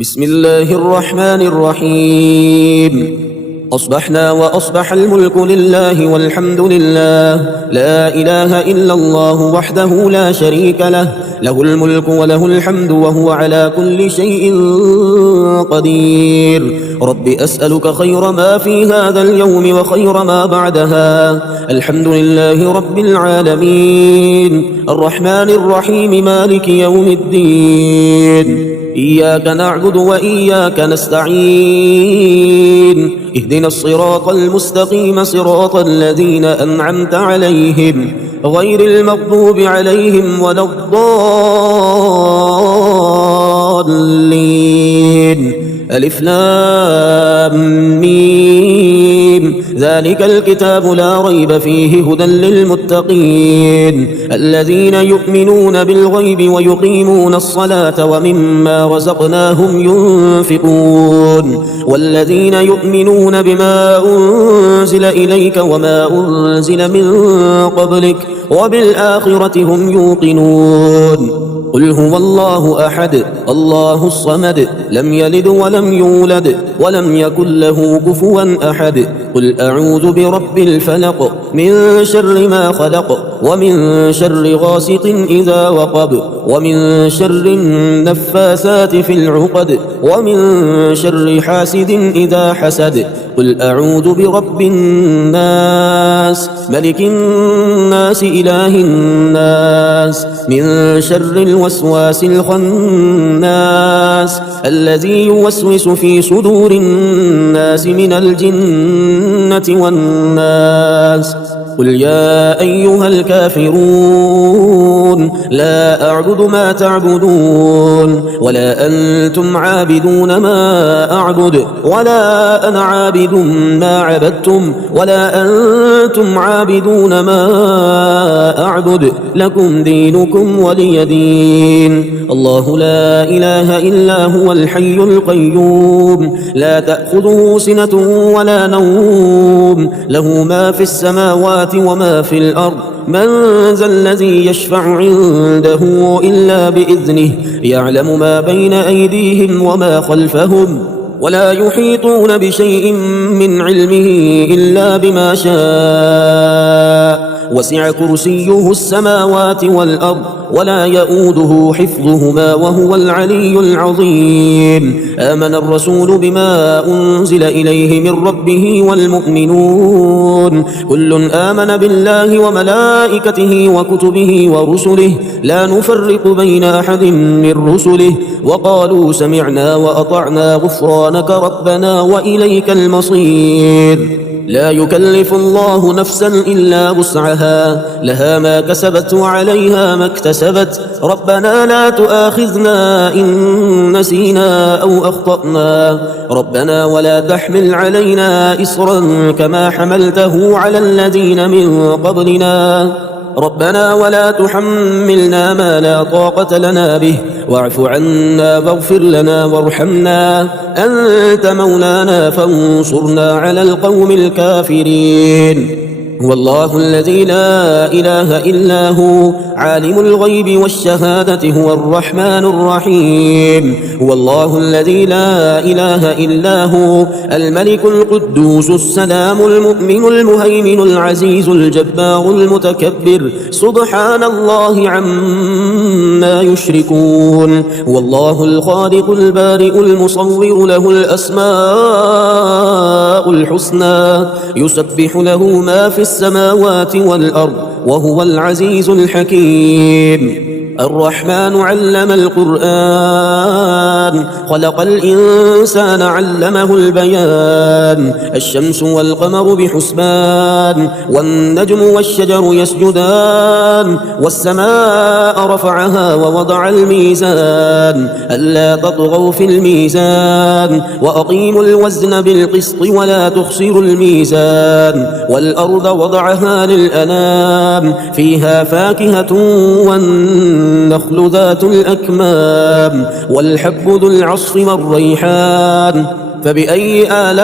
بسم الله الرحمن الرحيم. أصبحنا وأصبح الملك لله والحمد لله، لا إله إلا الله وحده لا شريك له، له الملك وله الحمد وهو على كل شيء قدير. رب أسألك خير ما في هذا اليوم وخير ما بعدها. الحمد لله رب العالمين، الرحمن الرحيم، مالك يوم الدين. إياك نعبد وإياك نستعين، اهدنا الصراط المستقيم، صراط الذين أنعمت عليهم غير المغضوب عليهم ولا الضالين. ألف لام ميم، ذلك الكتاب لا ريب فيه هدى للمتقين الذين يؤمنون بالغيب ويقيمون الصلاة ومما رزقناهم ينفقون، والذين يؤمنون بما أنزل إليك وما أنزل من قبلك وبالآخرة هم يوقنون. قل هو الله أحد الله الصمد، لم يلد ولم يولد ولم يكن له كفوا أحد. قل أعوذ برب الفلق، من شر ما خلق، ومن شر غاسق إذا وقب، ومن شر النفاثات في العقد، ومن شر حاسد إذا حسد. قل أعوذ برب الناس، ملك الناس، إله الناس، من شر الوسواس الخناس الذي يوسوس في صدور الناس من الجنة والناس. قل يا أيها الكافرون لا أعبد ما تعبدون ولا أنتم عابدون ما أعبد ولا أنا عابد ما عبدتم ولا أنتم عابدون ما أعبد، لكم دينكم ولي دين. الله لا إله إلا هو الحي القيوم، لا تأخذه سنة ولا نوم، له ما في السماوات وما في الأرض. من ذا الذي يشفع عنده إلا بإذنه، يعلم ما بين أيديهم وما خلفهم، ولا يحيطون بشيء من علمه إلا بما شاء. وسع كرسيه السماوات والأرض ولا يؤوده حفظهما وهو العلي العظيم. آمن الرسول بما أنزل إليه من ربه والمؤمنون كل آمن بالله وملائكته وكتبه ورسله لا نفرق بين أحد من رسله، وقالوا سمعنا وأطعنا غفرانك ربنا وإليك المصير. لا يكلف الله نفسا إلا وسعها، لها ما كسبت وعليها ما اكتسبت. ربنا لا تؤاخذنا إن نسينا أو أخطأنا، ربنا ولا تحمل علينا إصرا كما حملته على الذين من قبلنا، ربنا ولا تحملنا ما لا طاقة لنا به، واعف عنا واغفر لنا وارحمنا، أنت مولانا فانصرنا على القوم الكافرين. هو الله الذي لا إله إلا هو، عالم الغيب والشهادة، هو الرحمن الرحيم. هو الله الذي لا إله إلا هو، الملك القدوس السلام المؤمن المهيمن العزيز الجبار المتكبر، سبحان الله عما يشركون. هو الله الخالق البارئ المصور، له الأسماء الحسنى، يسبح له ما في السماوات والأرض وهو العزيز الحكيم. الرحمن علم القرآن، خلق الإنسان علمه البيان. الشمس والقمر بحسبان، والنجم والشجر يسجدان، والسماء رفعها ووضع الميزان ألا تطغوا في الميزان، وأقيموا الوزن بالقسط ولا تخسروا الميزان. والأرض وضعها للأنام، فيها فاكهة والنخل ذات الأكمام، والحب ذو العصف والريحان. فبأي آلاء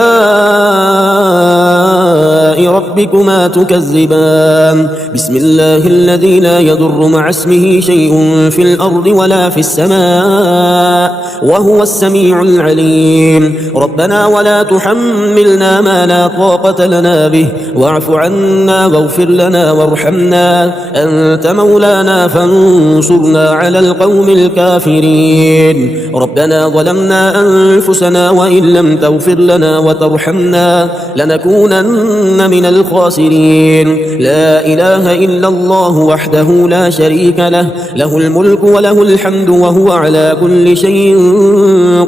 آلاء ربكما تكذبان بسم الله الذي لا يضر مع اسمه شيء في الأرض ولا في السماء وهو السميع العليم ربنا ولا تحملنا ما لا طاقة لنا به واعف عنا واغفر لنا وارحمنا أنت مولانا فانصرنا على القوم الكافرين ربنا ظلمنا أنفسنا وإن لم تغفر لنا وترحمنا لنكونن من الخاسرين لا إله إلا الله وحده لا شريك له له الملك وله الحمد وهو على كل شيء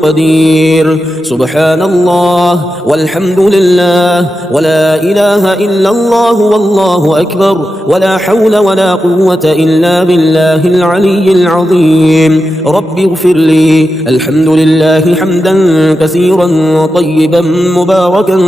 قدير سبحان الله والحمد لله ولا إله إلا الله والله أكبر ولا حول ولا قوة إلا بالله العلي العظيم رب اغفر لي الحمد لله حمدا كثيرا طيبا مباركا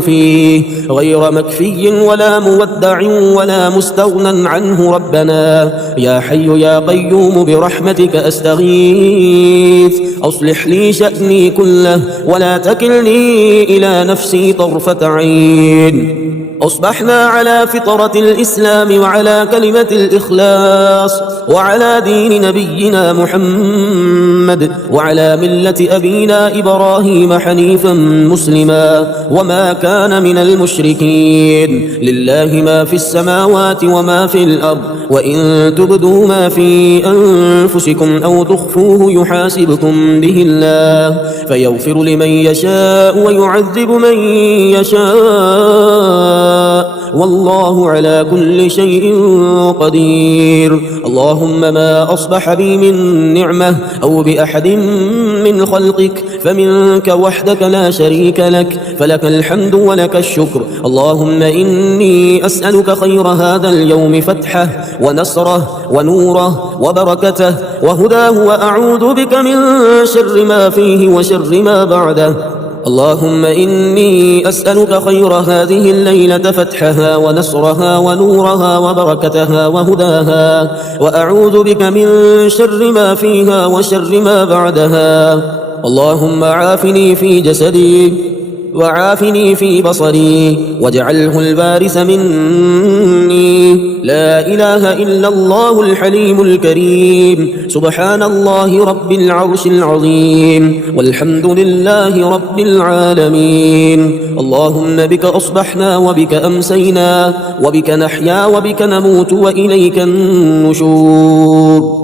فيه غير مكفي ولا مودع ولا مستغنى عنه ربنا يا حي يا قيوم برحمتك أستغيث أصلح لي شأني كله ولا تكلني إلى نفسي طرفة عين أصبحنا على فطرة الإسلام وعلى كلمة الإخلاص وعلى دين نبينا محمد وعلى ملة أبينا إبراهيم حنيفا مسلما وما كان من المشركين لله ما في السماوات وما في الأرض وإن تبدوا ما في أنفسكم أو تخفوه يحاسبكم به الله فيغفر لمن يشاء ويعذب من يشاء والله على كل شيء قدير اللهم ما أصبح بي من نعمة أو بأحد من خلقك فمنك وحدك لا شريك لك فلك الحمد ولك الشكر اللهم إني أسألك خير هذا اليوم فتحه ونصره ونوره وبركته وهداه وأعوذ بك من شر ما فيه وشر ما بعده اللهم إني أسألك خير هذه الليلة فتحها ونصرها ونورها وبركتها وهداها وأعوذ بك من شر ما فيها وشر ما بعدها اللهم عافني في جسدي وعافني في بصري واجعله البارث مني لا إله إلا الله الحليم الكريم سبحان الله رب العرش العظيم والحمد لله رب العالمين اللهم بك أصبحنا وبك أمسينا وبك نحيا وبك نموت وإليك النشور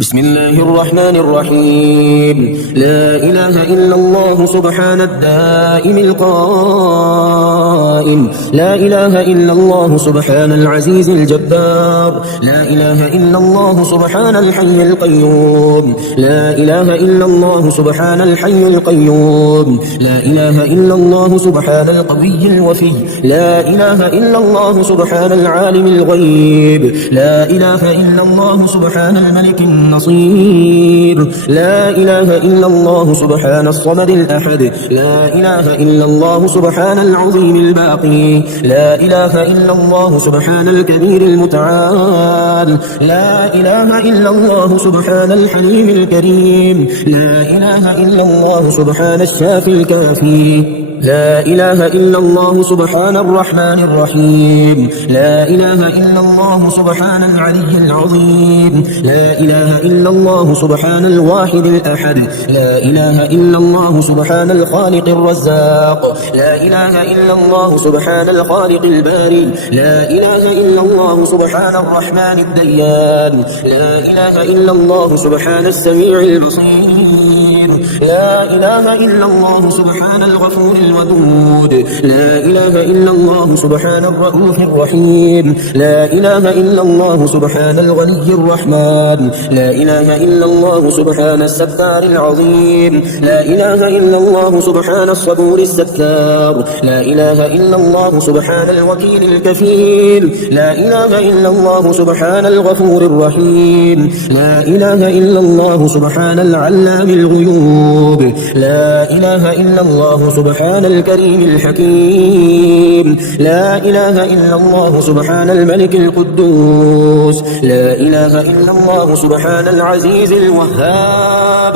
بسم الله الرحمن الرحيم لا إله إلا الله سبحان الدائم القائم لا إله إلا الله سبحان العزيز الجبار لا إله إلا الله سبحان الحي القيوم لا إله إلا الله سبحان الحي القيوم لا إله إلا الله سبحان القوي الوفي لا إله إلا الله سبحان العالم الغيب لا إله إلا الله سبحان الملك النصير لا إله إلا الله سبحان الصمد الأحد لا إله إلا الله سبحان العظيم الباقي لا إله إلا الله سبحان الكبير المتعال لا إله إلا الله سبحان الحليم الكريم لا إله إلا الله سبحان الشافي الكافي لا إله إلا الله سبحان الرحمن الرحيم لا إله إلا الله سبحان العلي العظيم لا إله إلا الله سبحان الواحد الأحد لا إله إلا الله سبحان الخالق الرزاق لا إله إلا الله سبحان الخالق الباري لا إله إلا الله سبحان الرحمن الديان لا إله إلا الله سبحان السميع البصير لا إله إلا الله سبحان الغفور الودود لا إله إلا الله سبحان الرؤوف الرحيم لا إله إلا الله سبحان الغني الرحمن لا إله إلا الله سبحان الستار العظيم لا إله إلا الله سبحان الصبور الستار لا إله إلا الله سبحان الوكيل الكفيل لا إله إلا الله سبحان الغفور الرحيم لا إله إلا الله سبحان العلام الغيوب المحجوب. لا إله إلا الله سبحان الكريم الحكيم. لا إله إلا الله سبحان الملك القدوس. لا إله إلا الله سبحان العزيز الوهاب.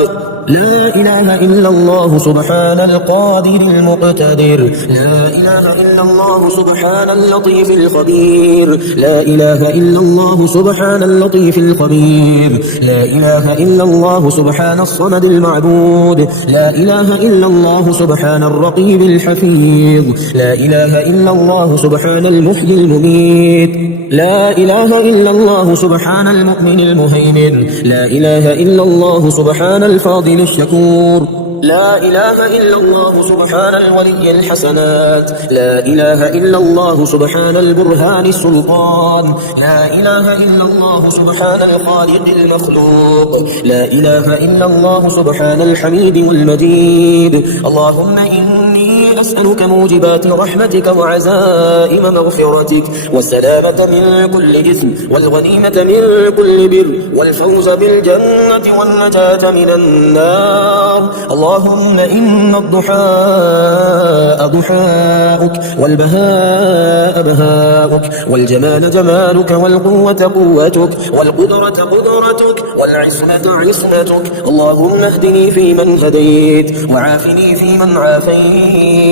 لا إله إلا الله سبحان القادر المقتدر. لا إله إلا الله سبحان اللطيف الخبير. لا إله إلا الله سبحان اللطيف الخبير. لا إله إلا الله سبحان الصمد المعبود. لا إله إلا الله سبحان الرقيب الحفيظ. لا إله إلا الله سبحان المحيي المميت. لا إله إلا الله سبحان المؤمن المهيمن. لا إله إلا الله سبحان الفاضل الشكور. لا إله إلا الله سبحان الولي الحسنات. لا إله إلا الله سبحان البرهان السلطان. لا إله إلا الله سبحان الخالق المخلوق. لا إله إلا الله سبحان الحميد والمجيد. اللهم إني أسألك موجبات رحمتك وعزائم مغفرتك والسلامة من كل إثم والغنيمة من كل بر والفوز بالجنة والنجاة من النار. اللهم إن الضحاء ضحاؤك والبهاء بهاؤك والجمال جمالك والقوة قوتك والقدرة قدرتك والعصمة عصمتك. اللهم اهدني فيمن هديت وعافني فيمن عافيت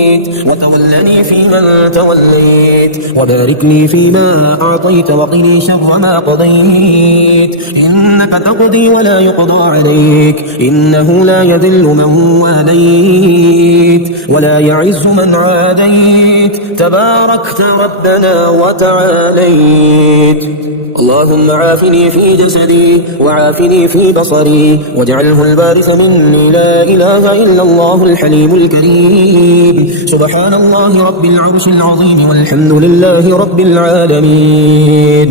وتولني فيمن توليت وبارك لي فيما أعطيت وقني شر ما قضيت. إنك تقضي ولا يقضى عليك. إنه لا يذل من واليت ولا يعز من عاديت. تباركت ربنا وتعاليت. اللهم عافني في جسدي وعافني في بصري واجعله الوارث مني. لا إله إلا الله الحليم الكريم. سبحان الله رب العرش العظيم والحمد لله رب العالمين.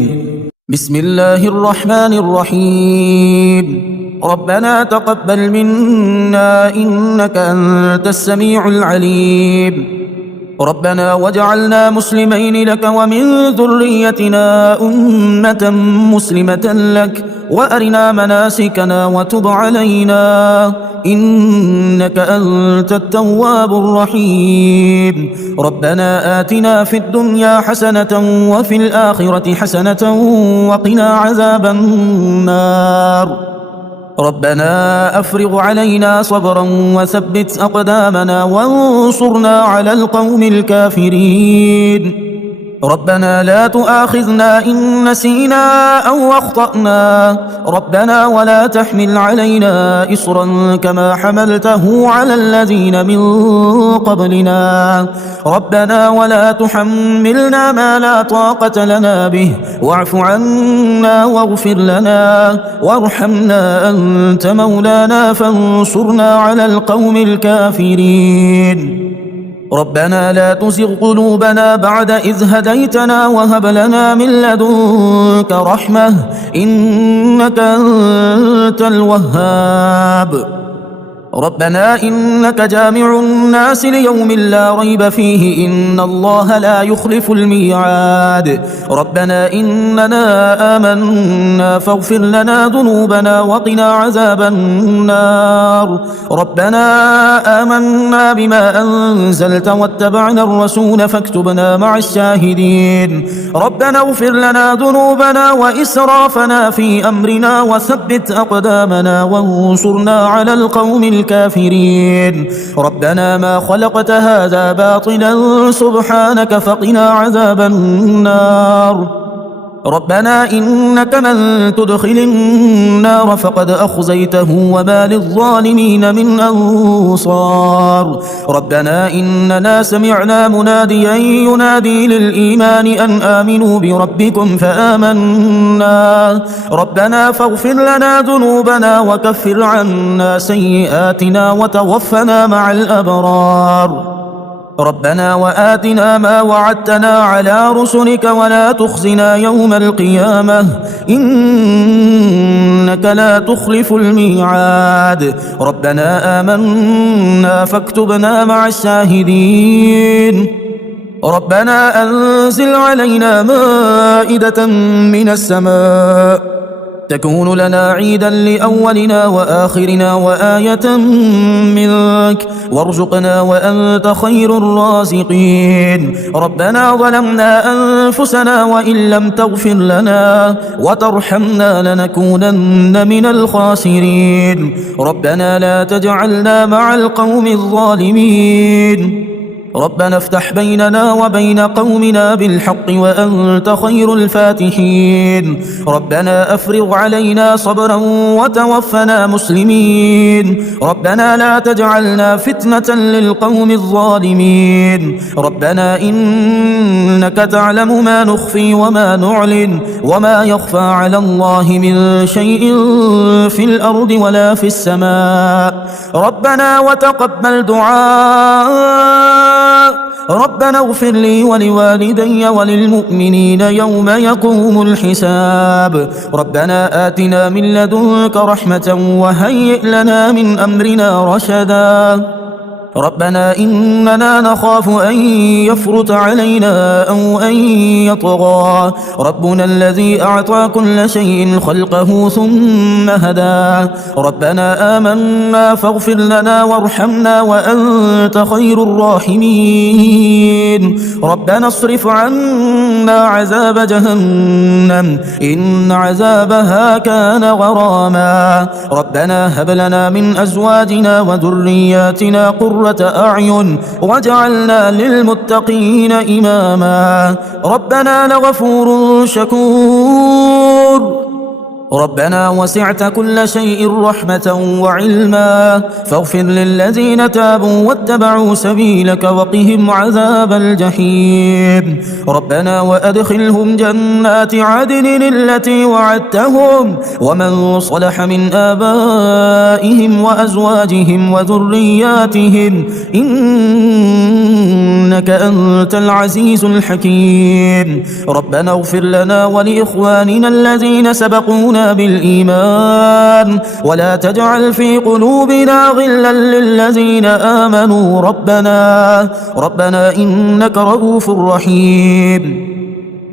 بسم الله الرحمن الرحيم. ربنا تقبل منا إنك أنت السميع العليم. ربنا وجعلنا مسلمين لك ومن ذريتنا أمة مسلمة لك وأرنا مناسكنا وتب علينا إنك أنت التواب الرحيم. ربنا آتنا في الدنيا حسنة وفي الآخرة حسنة وقنا عذاب النار. ربنا أفرغ علينا صبرا وثبت أقدامنا وانصرنا على القوم الكافرين. ربنا لا تؤاخذنا إن نسينا أو أخطأنا. ربنا ولا تحمل علينا إصرا كما حملته على الذين من قبلنا. ربنا ولا تحملنا ما لا طاقة لنا به واعف عنا واغفر لنا وارحمنا أنت مولانا فانصرنا على القوم الكافرين. ربنا لا تزغ قلوبنا بعد إذ هديتنا وهب لنا من لدنك رحمة إنك أنت الوهاب. ربنا إنك جامع الناس ليوم لا ريب فيه إن الله لا يخلف الميعاد. ربنا إننا آمنا فاغفر لنا ذنوبنا وقنا عذاب النار. ربنا آمنا بما أنزلت واتبعنا الرسول فاكتبنا مع الشاهدين. ربنا اغفر لنا ذنوبنا وإسرافنا في أمرنا وثبت أقدامنا وانصرنا على القوم الكافرين. ربنا ما خلقت هذا باطلا سبحانك فقنا عذاب النار. ربنا إنك من تدخل النار فقد أخزيته وما للظالمين من أنصار. ربنا إننا سمعنا مناديا ينادي للإيمان أن آمنوا بربكم فآمنا. ربنا فاغفر لنا ذنوبنا وكفر عنا سيئاتنا وتوفنا مع الأبرار. ربنا وآتنا ما وعدتنا على رسلك ولا تخزنا يوم القيامة إنك لا تخلف الميعاد. ربنا آمنا فاكتبنا مع الشاهدين. ربنا أنزل علينا مائدة من السماء تكون لنا عيدا لأولنا وآخرنا وآية منك وارزقنا وأنت خير الرازقين. ربنا ظلمنا أنفسنا وإن لم تغفر لنا وترحمنا لنكونن من الخاسرين. ربنا لا تجعلنا مع القوم الظالمين. ربنا افتح بيننا وبين قومنا بالحق وأنت خير الفاتحين. ربنا أفرغ علينا صبرا وتوفنا مسلمين. ربنا لا تجعلنا فتنة للقوم الظالمين. ربنا إنك تعلم ما نخفي وما نعلن وما يخفى على الله من شيء في الأرض ولا في السماء. ربنا وتقبل دعاء. ربنا اغفر لي ولوالدي وللمؤمنين يوم يقوم الحساب. ربنا آتنا من لدنك رحمة وهيئ لنا من أمرنا رشدا. ربنا إننا نخاف أن يفرط علينا أو أن يطغى ربنا الذي أعطى كل شيء خلقه ثم هدى. ربنا آمنا فاغفر لنا وارحمنا وأنت خير الراحمين. ربنا اصرف عنا عذاب جهنم إن عذابها كان غراما. ربنا هب لنا من أزواجنا وذرياتنا قرة أعين واجعلنا للمتقين إماما. ربنا لغفور شكور. ربنا وسعت كل شيء رحمة وعلما فاغفر للذين تابوا واتبعوا سبيلك وقهم عذاب الجحيم. ربنا وأدخلهم جنات عدن التي وعدتهم ومن صلح من آبائهم وأزواجهم وذرياتهم إنك أنت العزيز الحكيم. ربنا اغفر لنا ولإخواننا الذين سبقونا بالإيمان ولا تجعل في قلوبنا غلا للذين آمنوا ربنا إنك رؤوف رحيم.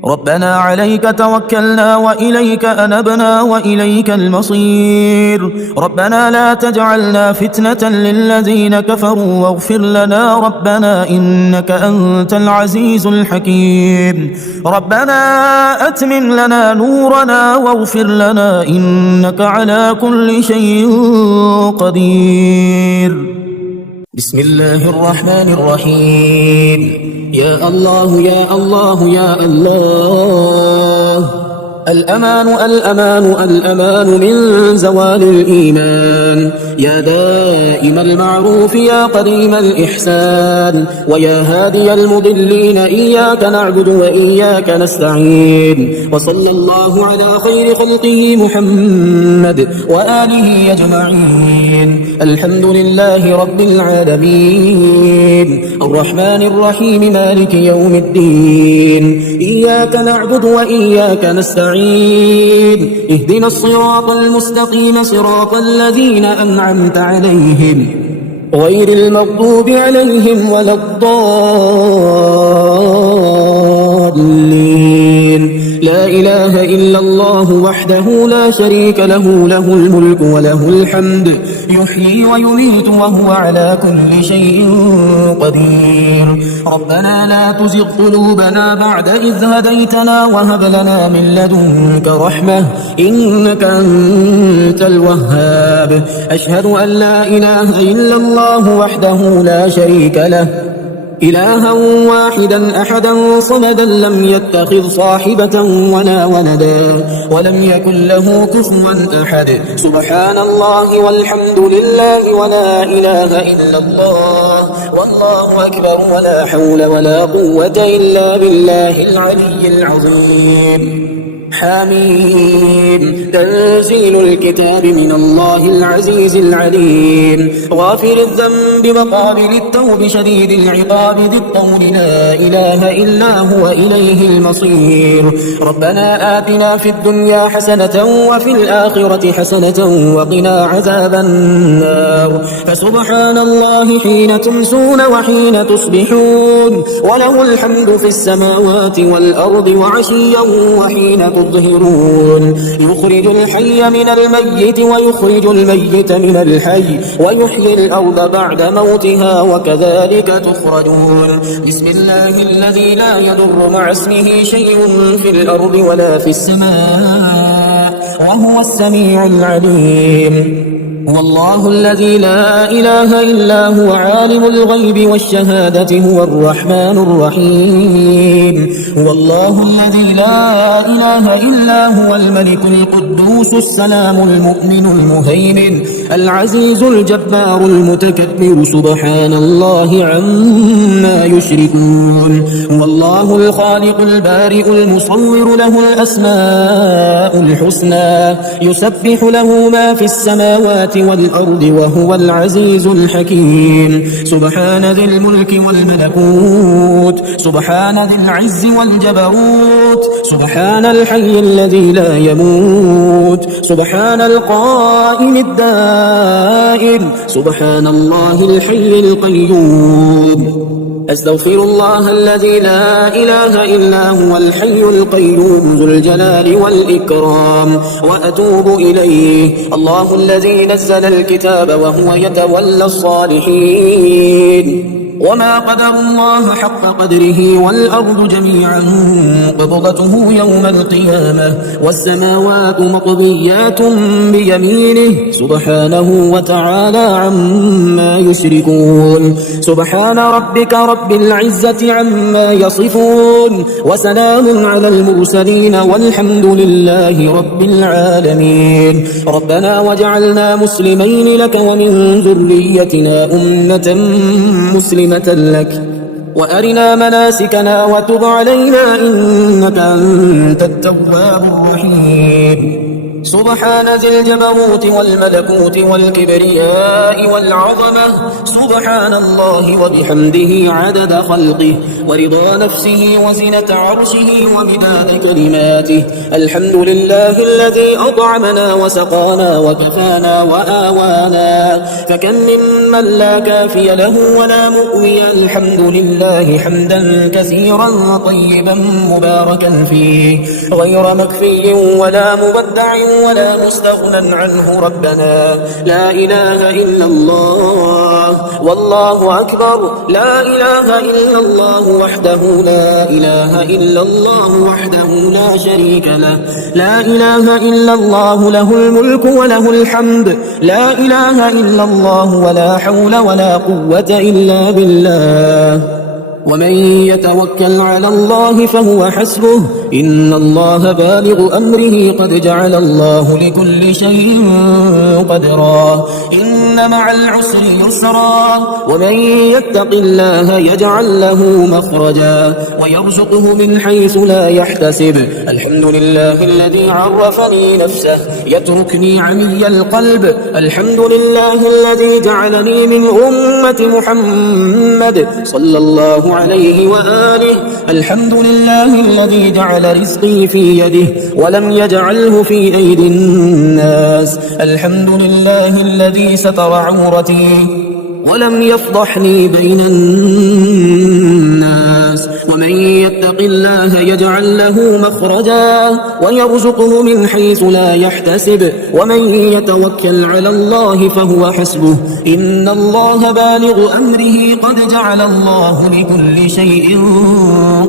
ربنا عليك توكلنا وإليك أنبنا وإليك المصير. ربنا لا تجعلنا فتنة للذين كفروا واغفر لنا ربنا إنك أنت العزيز الحكيم. ربنا أتمم لنا نورنا واغفر لنا إنك على كل شيء قدير. بسم الله الرحمن الرحيم. يا الله يا الله يا الله. الأمان الأمان الأمان من زوال الإيمان. يا دائم المعروف يا قديم الإحسان ويا هادي المضلين إياك نعبد وإياك نستعين. وصلى الله على خير خلقه محمد وآله أجمعين. الحمد لله رب العالمين الرحمن الرحيم مالك يوم الدين. إياك نعبد وإياك نستعين. اهدنا الصراط المستقيم صراط الذين أنعمت عليهم غير المغضوب عليهم ولا الضالين. لا إله إلا الله وحده لا شريك له له الملك وله الحمد يحيي ويميت وهو على كل شيء قدير. ربنا لا تزغ قلوبنا بعد إذ هديتنا وهب لنا من لدنك رحمة إنك أنت الوهاب. أشهد أن لا إله إلا الله وحده لا شريك له إلها واحدا أحدا صمدا لم يتخذ صاحبة ولا ولدا ولم يكن له كفوا أحد. سبحان الله والحمد لله ولا إله إلا الله والله أكبر ولا حول ولا قوة إلا بالله العلي العظيم. حميم. تنزيل الكتاب من الله العزيز العليم غافر الذنب وقابل التوب شديد العقاب ذي الطول لا إله إلا هو إليه المصير. ربنا آتنا في الدنيا حسنة وفي الآخرة حسنة وقنا عذاب النار. فسبحان الله حين تمسون وحين تصبحون وله الحمد في السماوات والأرض وعشيا وحين تظهرون يظهرون يخرج الحي من الميت ويخرج الميت من الحي ويحيي الأرض بعد موتها وكذلك تخرجون بسم الله الذي لا يضر مع اسمه شيء في الأرض ولا في السماء وهو السميع العليم هو الله الذي لا إله إلا هو عالم الغيب والشهادة هو الرحمن الرحيم هو الله الذي لا إله إلا هو الملك القدوس السلام المؤمن المهيمن العزيز الجبار المتكبر سبحان الله عما يشركون هو الله الخالق البارئ المصور له الأسماء الحسنى يسبح له ما في السماوات والأرض وهو العزيز الحكيم سبحان ذي الملك والملكوت سبحان ذي العز والجبروت سبحان الحي الذي لا يموت سبحان القائم الدائم سبحان الله الحي القيوم أستغفر الله الذي لا إله إلا هو الحي القيوم ذو الجلال والإكرام وأتوب إليه الله الذي نزل الكتاب وهو يتولى الصالحين وما قدر الله حق قدره والأرض جميعا قبضته يوم القيامة والسماوات مطويات بيمينه سبحانه وتعالى عما يشركون سبحان ربك رب العزة عما يصفون وسلام على المرسلين والحمد لله رب العالمين ربنا وجعلنا مسلمين لك ومن ذريتنا أمة مسلمة لك وأرنا مناسكنا وتب علينا إنك أنت التواب الرحيم سبحان ذي الجبروت والملكوت والكبرياء والعظمة سبحان الله وبحمده عدد خلقه ورضا نفسه وزنة عرشه ومداد كلماته الحمد لله الذي أطعمنا وسقانا وكفانا وآوانا فكم ممن لا كافي له ولا مؤوي الحمد لله حمدا كثيرا طيبا مباركا فيه غير مكفي ولا مبدع ولا مستغنى عنه ربنا لا إله إلا الله والله أكبر لا إله إلا الله وحده لا إله إلا الله وحده لا شريك له لا إله إلا الله له الملك وله الحمد لا إله إلا الله ولا حول ولا قوة إلا بالله ومن يتوكل على الله فهو حسبه إن الله بالغ أمره قد جعل الله لكل شيء قدرا إن مع العسر يسرا ومن يتق الله يجعل له مخرجا ويرزقه من حيث لا يحتسب الحمد لله الذي عرفني نفسه يتركني عمي القلب الحمد لله الذي جعلني من أمة محمد صلى الله عليه وآله الحمد لله الذي جعل رزقي في يده ولم يجعله في أيدي الناس الحمد لله الذي ستر عورتي ولم يفضحني بين الناس ومن يتق الله يجعل له مخرجا ويرزقه من حيث لا يحتسب ومن يتوكل على الله فهو حسبه إن الله بالغ أمره قد جعل الله لكل شيء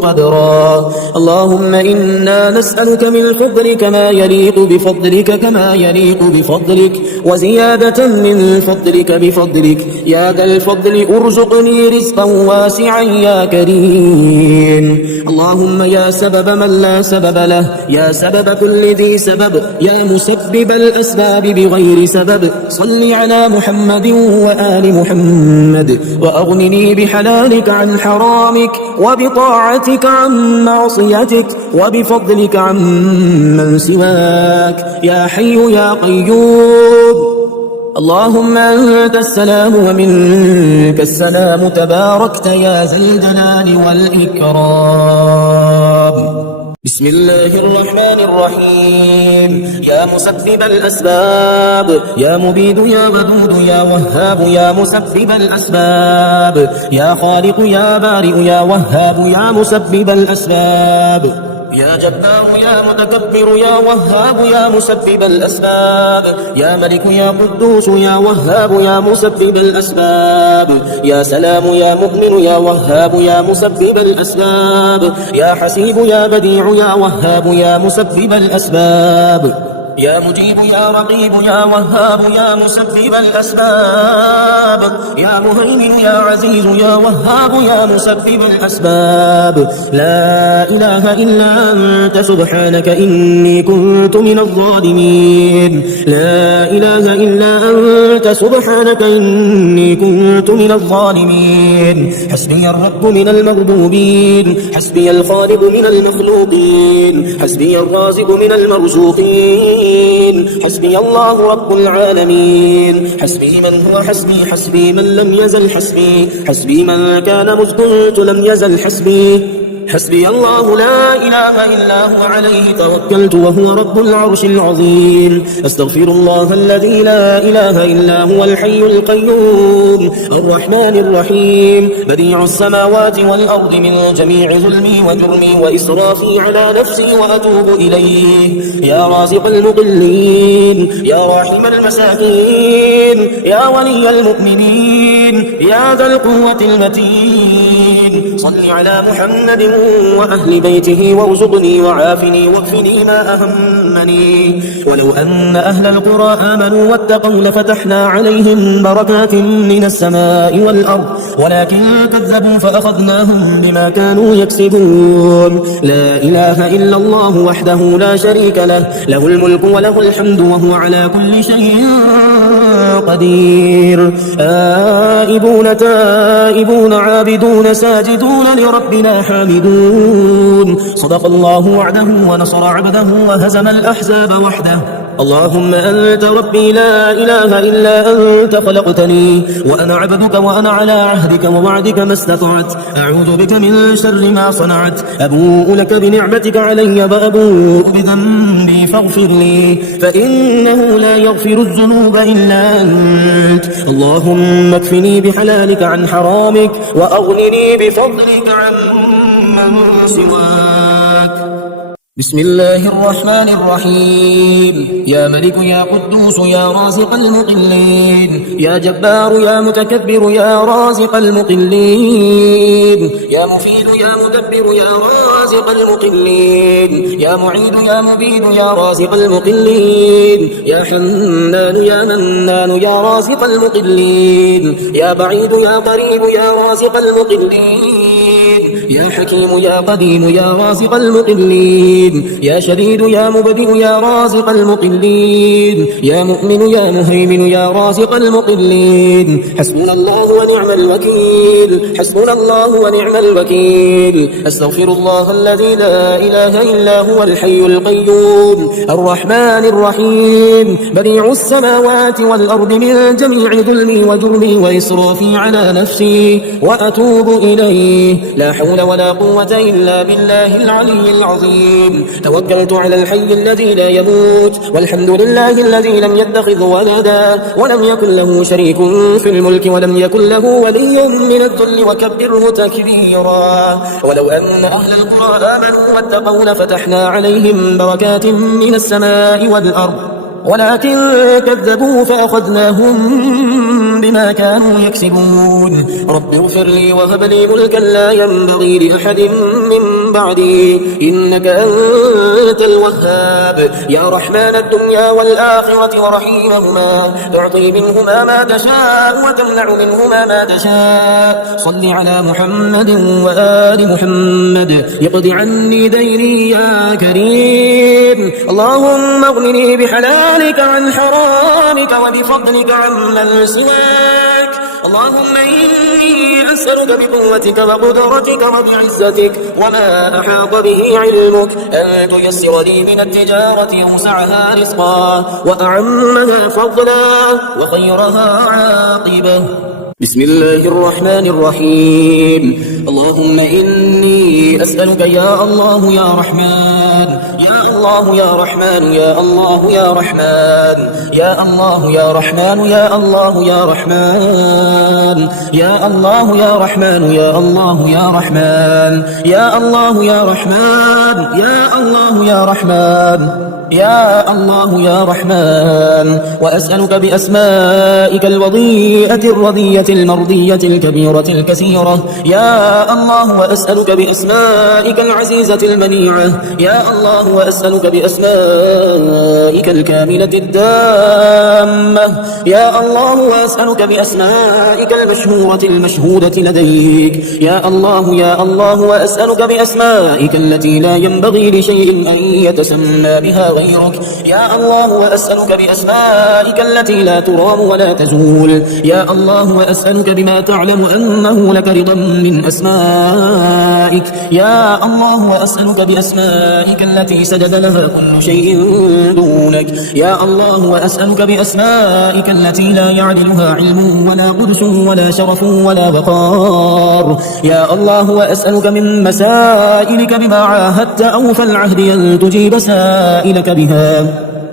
قدرا اللهم إنا نسألك من فضلك ما يليق بفضلك كما يليق بفضلك وزيادة من فضلك بفضلك يا ذا الفضل ارزقني رزقا واسعا يا كريم اللهم يا سبب من لا سبب له يا سبب كل ذي سبب يا مسبب الأسباب بغير سبب صل على محمد وآل محمد وأغنني بحلالك عن حرامك وبطاعتك عن معصيتك وبفضلك عن من سواك يا حي يا قيوم اللهم أنت السلام ومنك السلام تباركت يا ذا الجلال والإكرام بسم الله الرحمن الرحيم يا مسبب الأسباب يا مبيد يا ودود يا وهاب يا مسبب الأسباب يا خالق يا بارئ يا وهاب يا مسبب الأسباب يا جبار يا متكبر يا وهاب يا مسبب الأسباب يا ملك يا قدوس يا وهاب يا مسبب الأسباب يا سلام يا مؤمن يا وهاب يا مسبب الأسباب يا حسيب يا بديع يا وهاب يا مسبب الأسباب يا مجيب يا رقيب يا وهاب يا مسبب الأسباب يا مهيمن يا عزيز يا وهاب يا مسبب الأسباب لا إله إلا أنت سبحانك إني كنت من الظالمين لا إله إلا أنت سبحانك إني كنت من الظالمين حسبي الرب من المغضوبين حسبي الخالق من المخلوقين حسبي الرازق من المرزوقين حسبي الله رب العالمين حسبي من هو حسبي من لم يزل حسبي من كان مذ كنت لم يزل حسبي الله لا إله إلا هو عليه توكلت وهو رب العرش العظيم أستغفر الله الذي لا إله إلا هو الحي القيوم الرحمن الرحيم بديع السماوات والأرض من جميع ظلمي وجرمي وإسرافي على نفسي وأتوب إليه يا رازق المضلين يا راحم المساكين يا ولي المؤمنين يا ذا القوة المتين صل على محمد وأهل بيته وارزقني وعافني واكفني ما أهمني ولو أن أهل القرى آمنوا واتقوا لفتحنا عليهم بركات من السماء والأرض ولكن كذبوا فأخذناهم بما كانوا يكسبون لا إله إلا الله وحده لا شريك له الملك وله الحمد وهو على كل شيء قدير آئبون تائبون عابدون ساجدون لربنا حامدون صدق الله وعده ونصر عبده وهزم الأحزاب وحده اللهم أنت ربي لا إله إلا أنت خلقتني وأنا عبدك وأنا على عهدك ووعدك ما استطعت أعوذ بك من شر ما صنعت أبوء لك بنعمتك علي وأبوء بذنبي فاغفر لي فإنه لا يغفر الذنوب إلا أنت اللهم اكفني بحلالك عن حرامك وأغنني بفضلك عن من سواك بسم الله الرحمن الرحيم يا ملك يا قدوس يا رازق المقلين يا جبار يا متكبر يا رازق المقلين يا مفيد يا مدبر يا رازق المقلين يا معيد يا مبيد يا رازق المقلين يا حنان يا منان يا رازق المقلين يا بعيد يا قريب يا رازق المقلين يا حكيم يا قديم يا رازق المقلين يا شديد يا مبدئ يا رازق المقلين يا مؤمن يا مهيمن يا رازق المقلين حسبنا الله ونعم الوكيل حسبنا الله ونعم الوكيل أستغفر الله الذي لا إله إلا هو الحي القيوم الرحمن الرحيم بديع السماوات والأرض من جميع ظلمي وجرمي وإسرافي على نفسي وأتوب إليه لا حول ولا قوة إلا بالله العلي العظيم توكلت على الحي الذي لا يموت والحمد لله الذي لم يتخذ ولدا ولم يكن له شريك في الملك ولم يكن له ولي من الذل وكبره تكبيرا ولو أن أهل القرى آمنوا واتقوا لفتحنا عليهم بركات من السماء والأرض ولكن كذبوا فأخذناهم بما كانوا يكسبون رب اغفر لي وهب لي ملكا لا ينبغي لأحد من بعدي إنك أنت الوهاب يا رحمن الدنيا والآخرة ورحيمهما تعطي منهما ما تشاء وتمنع منهما ما تشاء صل على محمد وآل محمد يقض عني ديني يا كريم اللهم اغنني بحلالك عن حرامك وبفضلك عمن سواك اللهم إني أسألك بقوتك وقدرتك وبعزتك وما أحاط به علمك أن تيسر لي من التجارة أوسعها رزقا وأعمها فضلا وخيرها عاقبة بسم الله الرحمن الرحيم اللهم إني إني أسألك يا الله يا رحمن يا الله يا رحمن يا الله يا رحمن يا الله يا رحمن يا الله يا رحمن يا الله يا رحمن يا الله يا رحمن يا الله يا رحمن يا الله يا رحمن يا الله يا رحمن وأسألك بأسمائك الوضيئة الرضية المرضية الكبيرة الكثيرة يا الله وأسألك بأسمائك العزيزة المنيعة يا الله وأسألك بأسمائك الكاملة التامة يا الله وأسألك بأسمائك المشهورة المشهودة لديك يا الله يا الله وأسألك بأسمائك التي لا ينبغي لشيء أن يتسمى بها غيرك يا الله وأسألك بأسمائك التي لا ترام ولا تزول يا الله وأسألك بما تعلم أنه لك رضا من أسمائك يا الله وأسألك بأسمائك التي سجد لها كل شيء دونك يا الله وأسألك بأسمائك التي لا يعدلها علم ولا قدس ولا شرف ولا وقار يا الله وأسألك من مسائلك بما عاهدت أوفى العهد أن تجيب سائلك بها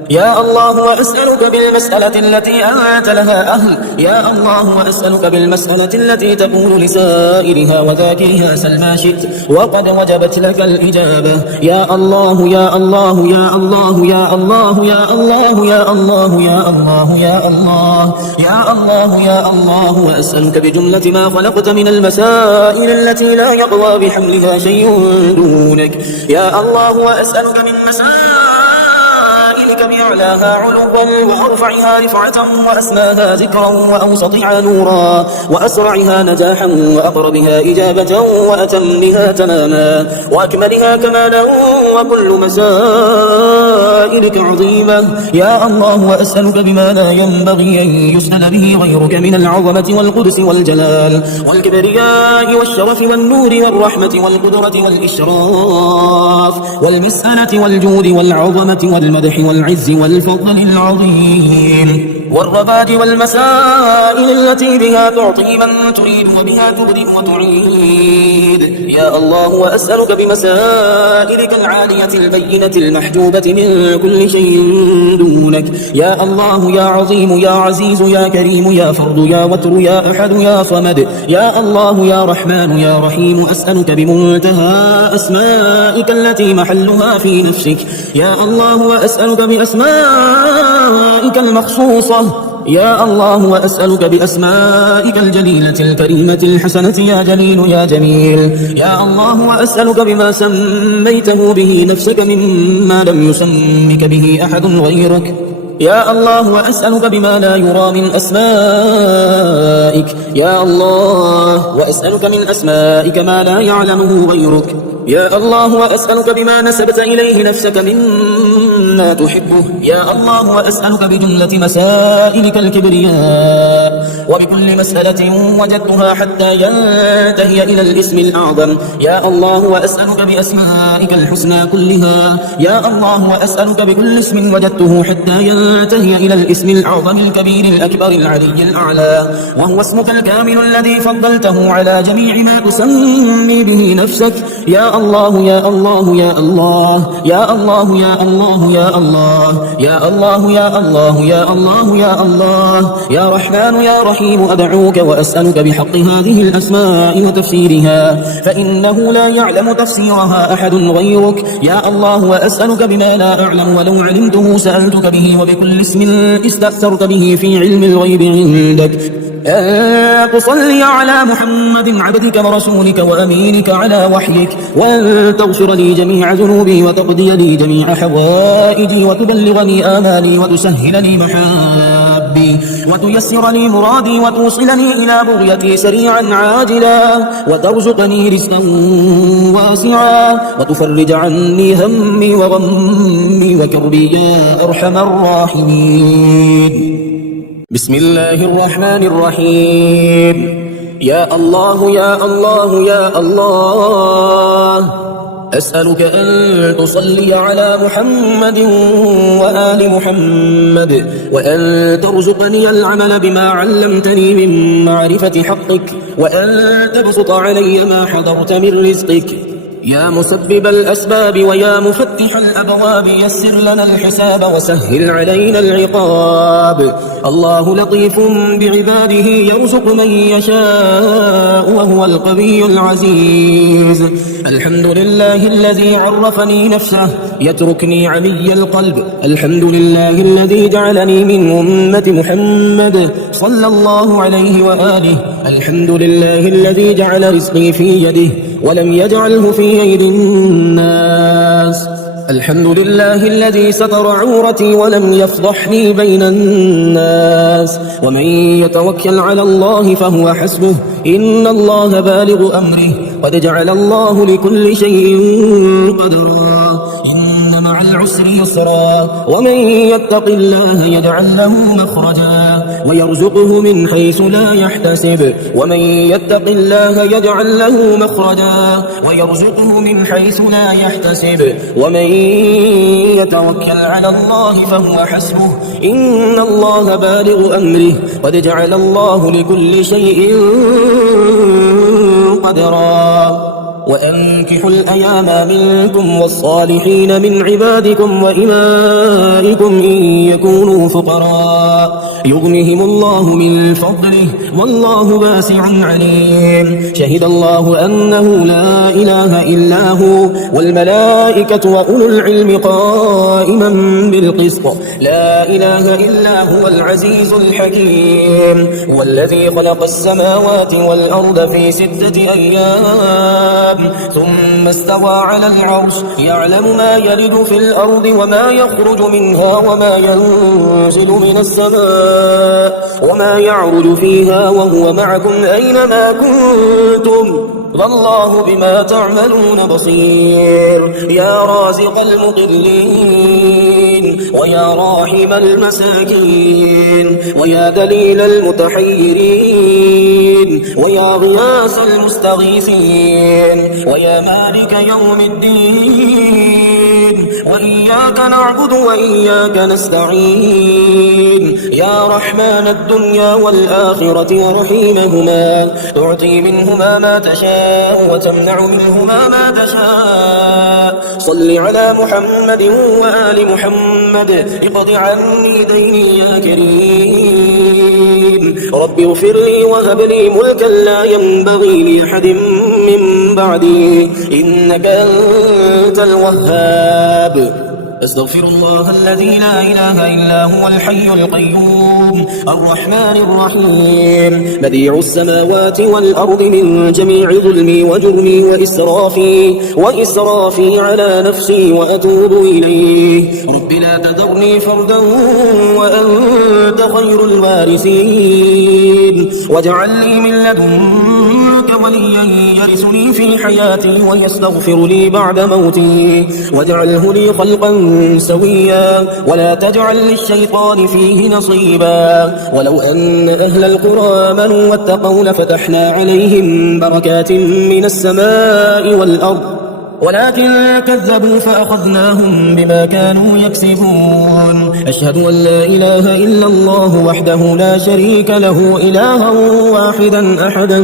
يا الله وأسألك بالمسألة التي أنت لها أهل يا الله وأسألك بالمسألة التي تكون لسائرها وذاكرها سلما شئت وقد وجبت لك الإجابة يا الله يا الله يا الله يا الله يا الله يا الله يا الله يا الله يا الله يا الله وأسألك بجملة ما خلقت من المسائل التي لا يقوى بحملها شيء دونك يا الله وأسألك من مسائل بأعلاها علوا وأرفعها رفعة وأسماها ذكرا وأوسطها نورا وأسرعها نجاحا وأقربها إجابة وأتمها تماما وأكملها كمالا وكل مسائلك عظيمة يا الله وأسألك بما لا ينبغي أن يسأل به غيرك من العظمة والقدس والجلال والكبرياء والشرف والنور والرحمة والقدرة والإشراف والمسألة والجود والعظمة والمدح والعز والفضل العظيم والرباد والمسائل التي بها تعطي من تريد وبها تبدئ وتعيد يا الله وأسألك بمسائلك العالية البينة المحجوبة من كل شيء دونك يا الله يا عظيم يا عزيز يا كريم يا فرد يا وتر يا أحد يا صمد يا الله يا رحمن يا رحيم أسألك بمنتهى أسمائك التي محلها في نفسك يا الله وأسألك بأسمائك المخصوصة يا الله وأسألك بأسمائك الجليلة الكريمة الحسنة يا جليل يا جميل يا الله وأسألك بما سميته به نفسك مما لم يسمك به أحد غيرك يا الله وأسألك بما لا يرى من أسمائك يا الله وأسألك من أسمائك ما لا يعلمه غيرك يا الله وأسألك بما نسبت إليه نفسك مما تحبه يا الله وأسألك بجملة مسائلك الكبرياء وبكل مسألة وجدتها حتى ينتهي إلى الاسم الأعظم يا الله وأسألك بأسمائك الحسنى كلها يا الله وأسألك بكل اسم وجدته حتى ينتهي إلى الاسم الأعظم الكبير الأكبر العلي الأعلى وهو اسمك الكامل الذي فضلته على جميع ما تسمي به نفسك يا الله يا الله يا الله يا الله يا الله يا الله يا الله يا الله يا الله يا الله يا رحمن يا رحيم أدعوك وأسألك بحق هذه الأسماء وتفسيرها فإنه لا يعلم تفسيرها أحد غيرك يا الله وأسألك بما لا أعلم ولو علمته سألتك به وبكل اسم استأثرت به في علم الغيب عندك أن تصلي على محمد عبدك ورسولك وأمينك على وحيك وأن تغفر لي جميع ذنوبي وتقضي لي جميع حوائجي وتبلغني آمالي وتسهل لي محابي وتيسر لي مرادي وتوصلني إلى بغيتي سريعا عاجلا وترزقني رزقا واسعا وتفرج عني همي وغمي وكربي يا أرحم الراحمين بسم الله الرحمن الرحيم يا الله يا الله يا الله أسألك أن تصلي على محمد وآل محمد وأن ترزقني العمل بما علمتني من معرفة حقك وأن تبسط علي ما حضرت من رزقك يا مسبب الأسباب ويا مفتح الأبواب يسر لنا الحساب وسهل علينا العقاب. الله لطيف بعباده يرزق من يشاء وهو القوي العزيز. الحمد لله الذي عرفني نفسه يتركني علي القلب. الحمد لله الذي جعلني من أمة محمد صلى الله عليه وآله. الحمد لله الذي جعل رزقي في يده ولم يجعله في أيدي الناس. الحمد لله الذي ستر عورتي ولم يفضحني بين الناس. ومن يتوكل على الله فهو حسبه إن الله بالغ أمره قد جعل الله لكل شيء قدرا. إن مع العسر يسرا ومن يتق الله يجعل له مخرجا ويرزقه من حيث لا يحتسب. ومن يتق الله يجعل له مخرجا ويرزقه من حيث لا يحتسب. ومن يتوكل على الله فهو حسبه إن الله بالغ أمره قد جعل الله لكل شيء قدرا. وأنكحوا الأيام منكم والصالحين من عبادكم وإمائكم إن يكونوا فقراء يغنهم الله من فضله والله واسع عليم. شهد الله أنه لا إله إلا هو والملائكة وأولو العلم قائما بالقسط. لا إله إلا هو العزيز الحكيم. هو الذي خلق السماوات والأرض في 6 أيام ثم استوى على العرش يعلم ما يلج في الأرض وما يخرج منها وما ينزل من السماء وما يعرج فيها وهو معكم أينما كنتم والله بما تعملون بصير. يا رازق المقلين ويا راحم المساكين ويا دليل المتحيرين ويا غياث المستغيثين ويا مالك يوم الدين وإياك نعبد وإياك نستعين. يا رحمن الدنيا والآخرة ورحيمهما تعطي منهما ما تشاء وتمنع منهما ما تشاء. صل على محمد وآل محمد اقض عني ديني يا كريم. رب اغفر لي وهب لي ملكا لا ينبغي لأحد من بعدي إنك أنت الوهاب. استغفر الله الذي لا إله إلا هو الحي القيوم الرحمن الرحيم بديع السماوات والأرض من جميع ظلمي وجرمي وإسرافي على نفسي وأتوب إليه. رب لا تذرني فردا وأنت خير الوارثين واجعل لي من لدنك وليا يرثني في حياتي ويستغفر لي بعد موتي واجعله لي خلقا سويا ولا تجعل للشيطان فيه نصيبا. ولو أن أهل القرى آمنوا واتقوا لفتحنا عليهم بركات من السماء والأرض ولكن كذبوا فأخذناهم بما كانوا يكسبون. أشهد أن لا إله إلا الله وحده لا شريك له إلها واحدا أحدا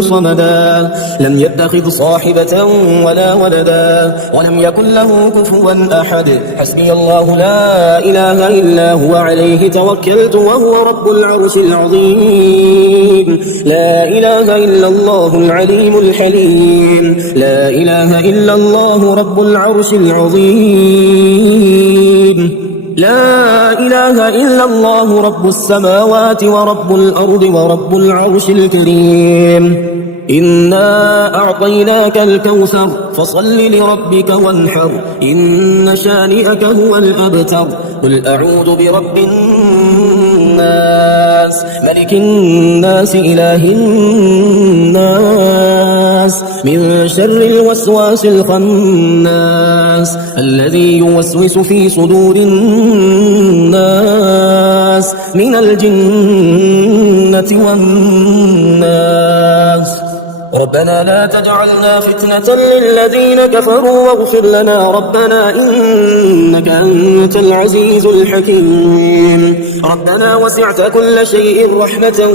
صمدا لم يتخذ صاحبة ولا ولدا ولم يكن له كفوا أحد. حسبي الله لا إله إلا هو عليه توكلت وهو رب العرش العظيم. لا إله إلا الله العليم الحليم. لا إله إلا الله رب العرش العظيم. لا إله إلا الله رب السماوات ورب الأرض ورب العرش الكريم. إنا أعطيناك الكوثر فصل لربك وانحر إن شانئك هو الأبتر. قل أعوذ برب الناس ملك الناس إله الناس من شر الوسواس الخناس الذي يوسوس في صدور الناس من الجنة والناس. ربنا لا تجعلنا فتنة للذين كفروا واغفر لنا ربنا إنك أنت العزيز الحكيم. ربنا وسعت كل شيء رحمة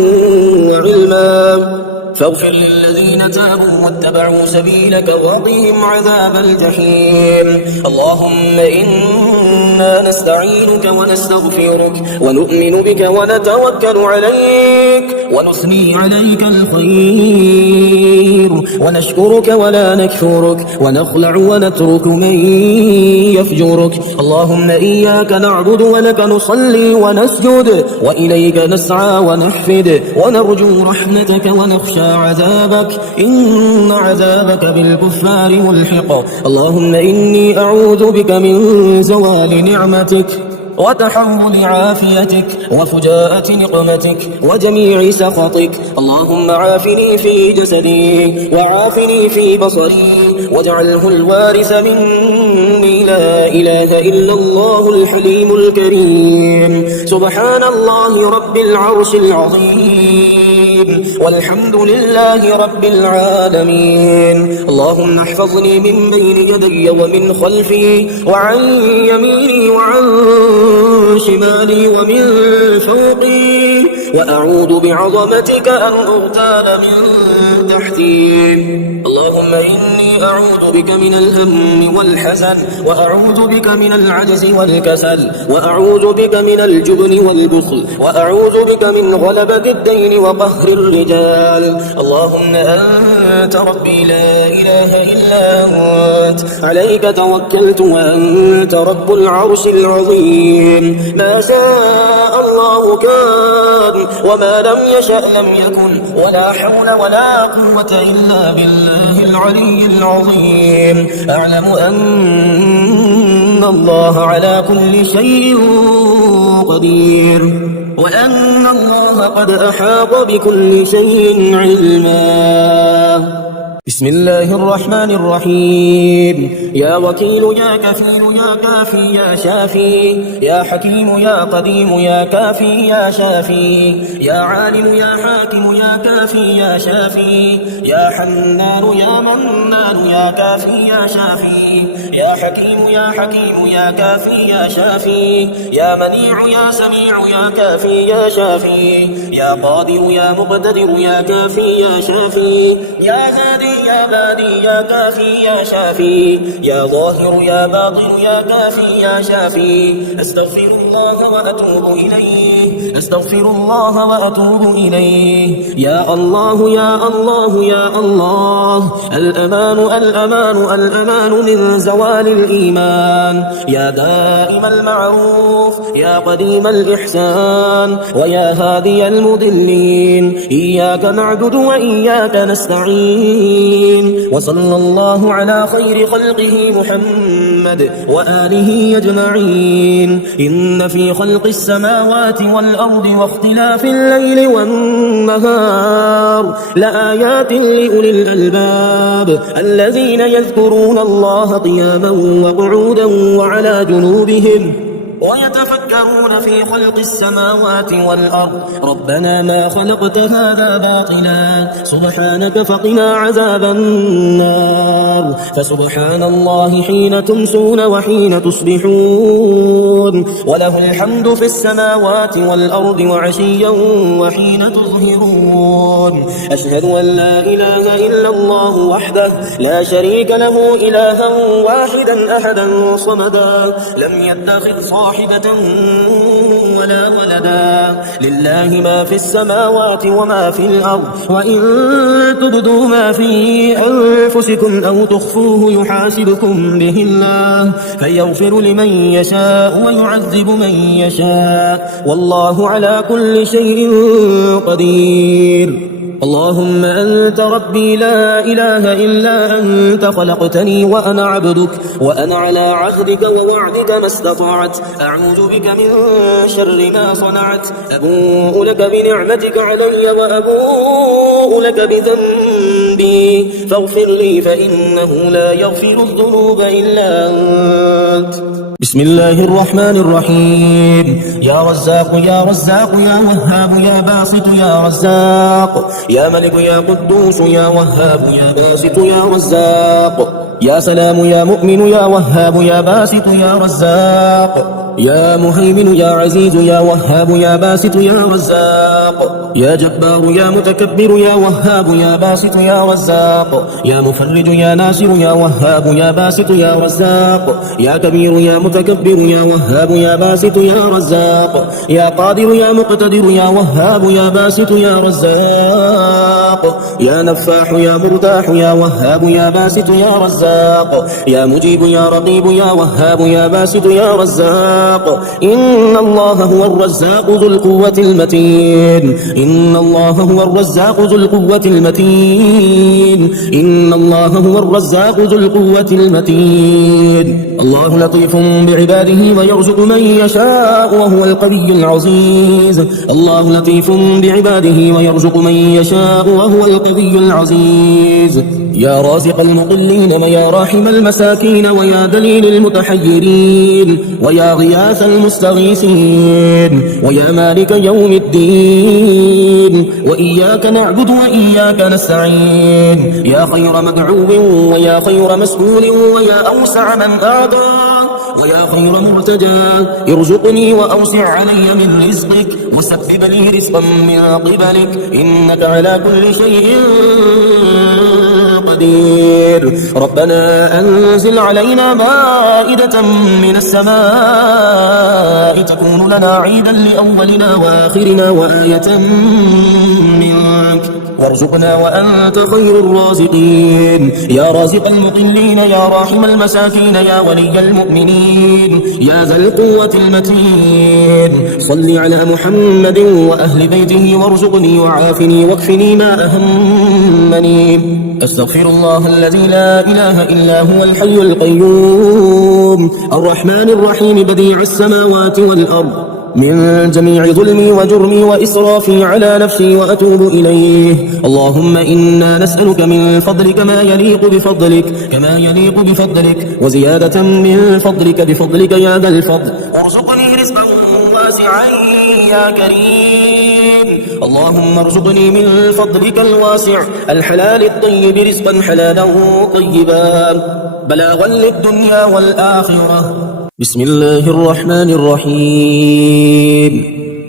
وعلما فاغفر للذين تابوا واتبعوا سبيلك وقهم عذاب الجحيم. اللهم إنا نستعينك ونستغفرك ونؤمن بك ونتوكل عليك ونثني عليك الخير ونشكرك ولا نكفرك ونخلع ونترك من يفجرك. اللهم إياك نعبد ولك نصلي ونسجد وإليك نسعى ونحفد ونرجو رحمتك ونخشى عذابك إن عذابك بالكفار ملحق. اللهم إني أعوذ بك من زوال نعمتك وتحول عافيتك وفجاءة نقمتك وجميع سخطك. اللهم عافني في جسدي وعافني في بصري واجعله الوارث مني. لا إله إلا الله الحليم الكريم. سبحان الله رب العرش العظيم والحمد لله رب العالمين. اللهم احفظني من بين يدي ومن خلفي وعن يميني وعن شمالي ومن فوقي وأعوذ بعظمتك أن أغتال من تحتي. اللهم إني أعوذ بك من الهم والحزن وأعوذ بك من العجز والكسل وأعوذ بك من الجبن والبخل وأعوذ بك من غلبة الدين وقهر الرجال. اللهم أنت ربي لا إله إلا أنت عليك توكلت وأنت رب العرش العظيم. ما شاء الله كان وما لم يشأ لم يكن ولا حول ولا قوة إلا بالله العلي العظيم. أعلم أن الله على كل شيء قدير وأن الله قد أحاط بكل شيء علما. بسم الله الرحمن الرحيم. يا وكيل يا كفيل يا كافي يا شافي يا حكيم يا قديم يا كافي يا شافي يا عالم يا حاكم يا كافي يا شافي يا حنان يا منان يا كافي يا شافي يا حكيم يا يا كافي يا شافي يا منيع يا سميع يا كافي يا شافي يا قادر يا مقتدر يا كافي يا شافي يا هادي يا بادي يا كافي يا شافي يا ظاهر يا باطن يا كافي يا شافي. أستغفر الله وأتوب إليه أستغفر الله وأتوب إليه. يا الله يا الله يا الله. الأمان الأمان الأمان من زوال الإيمان. يا دائم المعروف يا قديم الإحسان ويا هادي المضلين. إياك نعبد وإياك نستعين. وصلى الله على خير خلقه محمد وآله أجمعين. إن في خلق السماوات والأرض واختلاف الليل والنهار لآيات لأولي الألباب الذين يذكرون الله قياما وقعودا وعلى جنوبهم ويتفكرون في خلق السماوات والأرض. ربنا ما خلقت هذا باطلا سبحانك فقنا عذاب النار. فسبحان الله حين تمسون وحين تصبحون وله الحمد في السماوات والأرض وعشيا وحين تظهرون. أشهد أن لا إله إلا الله وحده لا شريك له إلها واحدا أحدا صمدا لم يتخذ صاحبة ولا ولدا. لله ما في السماوات وما في الأرض. وإن تبدوا ما في أنفسكم أو تخفوه يحاسبكم به الله فيغفر لمن يشاء ويعذب من يشاء والله على كل شيء قدير. اللهم أنت ربي لا إله إلا أنت خلقتني وأنا عبدك وأنا على عهدك ووعدك ما استطعت. أعوذ بك من شر ما صنعت. أبوء لك بنعمتك علي وأبوء لك بذنبي بي فاغفر لي فإنه لا يغفر الذنوب إلا أنت. بسم الله الرحمن الرحيم. يا رزاق يا رزاق يا وهاب يا باسط يا رزاق، يا ملك يا قدوس يا وهاب يا باسط يا رزاق، يا سلام يا مؤمن يا وهاب يا باسط يا رزاق، يا مهيمن يا عزيز يا وهاب يا باسط يا رزاق، يا جبار يا متكبر يا وهاب يا باسط يا رزاق، يا مفرج يا ناصر يا وهاب يا باسط يا رزاق، يا كبير يا متكبر يا وهاب يا باسط يا رزاق، يا قادر يا مقتدر يا وهاب يا باسط يا رزاق، يا نفاح يا مرتاح يا وهاب يا باسط يا رزاق، يا مجيب يا رقيب يا وهاب يا باسط يا رزاق. إن الله هو الرزاق ذو القوة المتين، إن الله هو الرزاق ذو القوة المتين، إن الله هو الرزاق ذو القوة المتين. الله لطيف بعباده ويرزق من يشاء وهو القوي العزيز، الله لطيف بعباده ويرزق من يشاء وهو القوي العزيز. يا رازق المقلين ويا راحم المساكين ويا دليل المتحيرين ويا غياث المستغيثين ويا مالك يوم الدين، وإياك نعبد وإياك نستعين، يا خير مدعو ويا خير مسؤول ويا أوسع من أعطى ويا خير مرتجى، ارزقني وأوسع علي من رزقك وسبب لي رزقا من قبلك، إنك على كل شيء قدير. ربنا أنزل علينا مائدة من السماء تكون لنا عيدا لأولنا وآخرنا وآية منك، وارزقنا وأنت خير الرازقين. يا رازق المقلين يا راحم المساكين يا ولي المؤمنين يا ذا القوة المتين، صل على محمد وأهل بيته وارزقني وعافني واكفني ما أهمني. أستغفر الله الذي لا إله إلا هو الحي القيوم الرحمن الرحيم بديع السماوات والأرض من جميع ظلمي وجرمي وإسرافي على نفسي وأتوب إليه. اللهم إنا نسألك من فضلك ما يليق بفضلك وزيادة من فضلك بفضلك يا ذا الفضل، وارزقني رزقا واسعا يا كريم. اللهم ارزقني من فضلك الواسع الحلال الطيب رزقا حلالا طيبا بلاغا للدنيا والآخرة. بسم الله الرحمن الرحيم.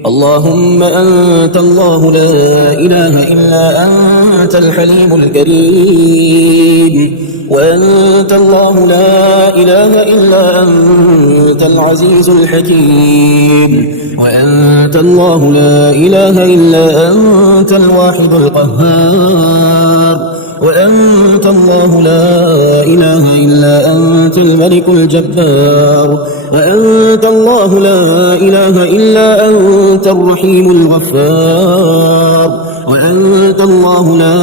اللهم أنت الله لا إله إلا أنت الحليم الكريم، وأنت الله لا إله إلا أنت العزيز الحكيم، وأنت الله لا إله إلا أنت الواحد القهار، وأنت الله لا إله إلا أنت الملك الجبار، وأنت الله لا إله إلا أنت الرحيم الغفار، وأنت الله لا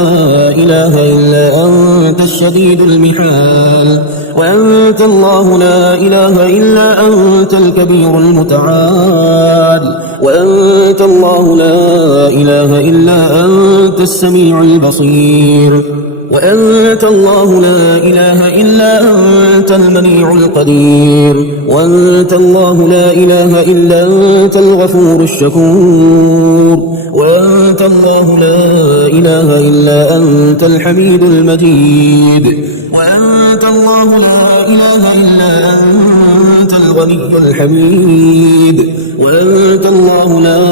إله إلا أنت الشديد المحال، وأنت الله لا إله إلا أنت الكبير المتعال، وأنت الله لا إله إلا أنت السميع البصير، وأنت الله لا إله إلا أنت المنيع القدير، وأنت الله لا إله إلا أنت الغفور الشكور، وأنت الله لا إله إلا أنت الحميد المجيد، وأنت الله لا إله إلا أنت الغني الحميد، وأنت الله لا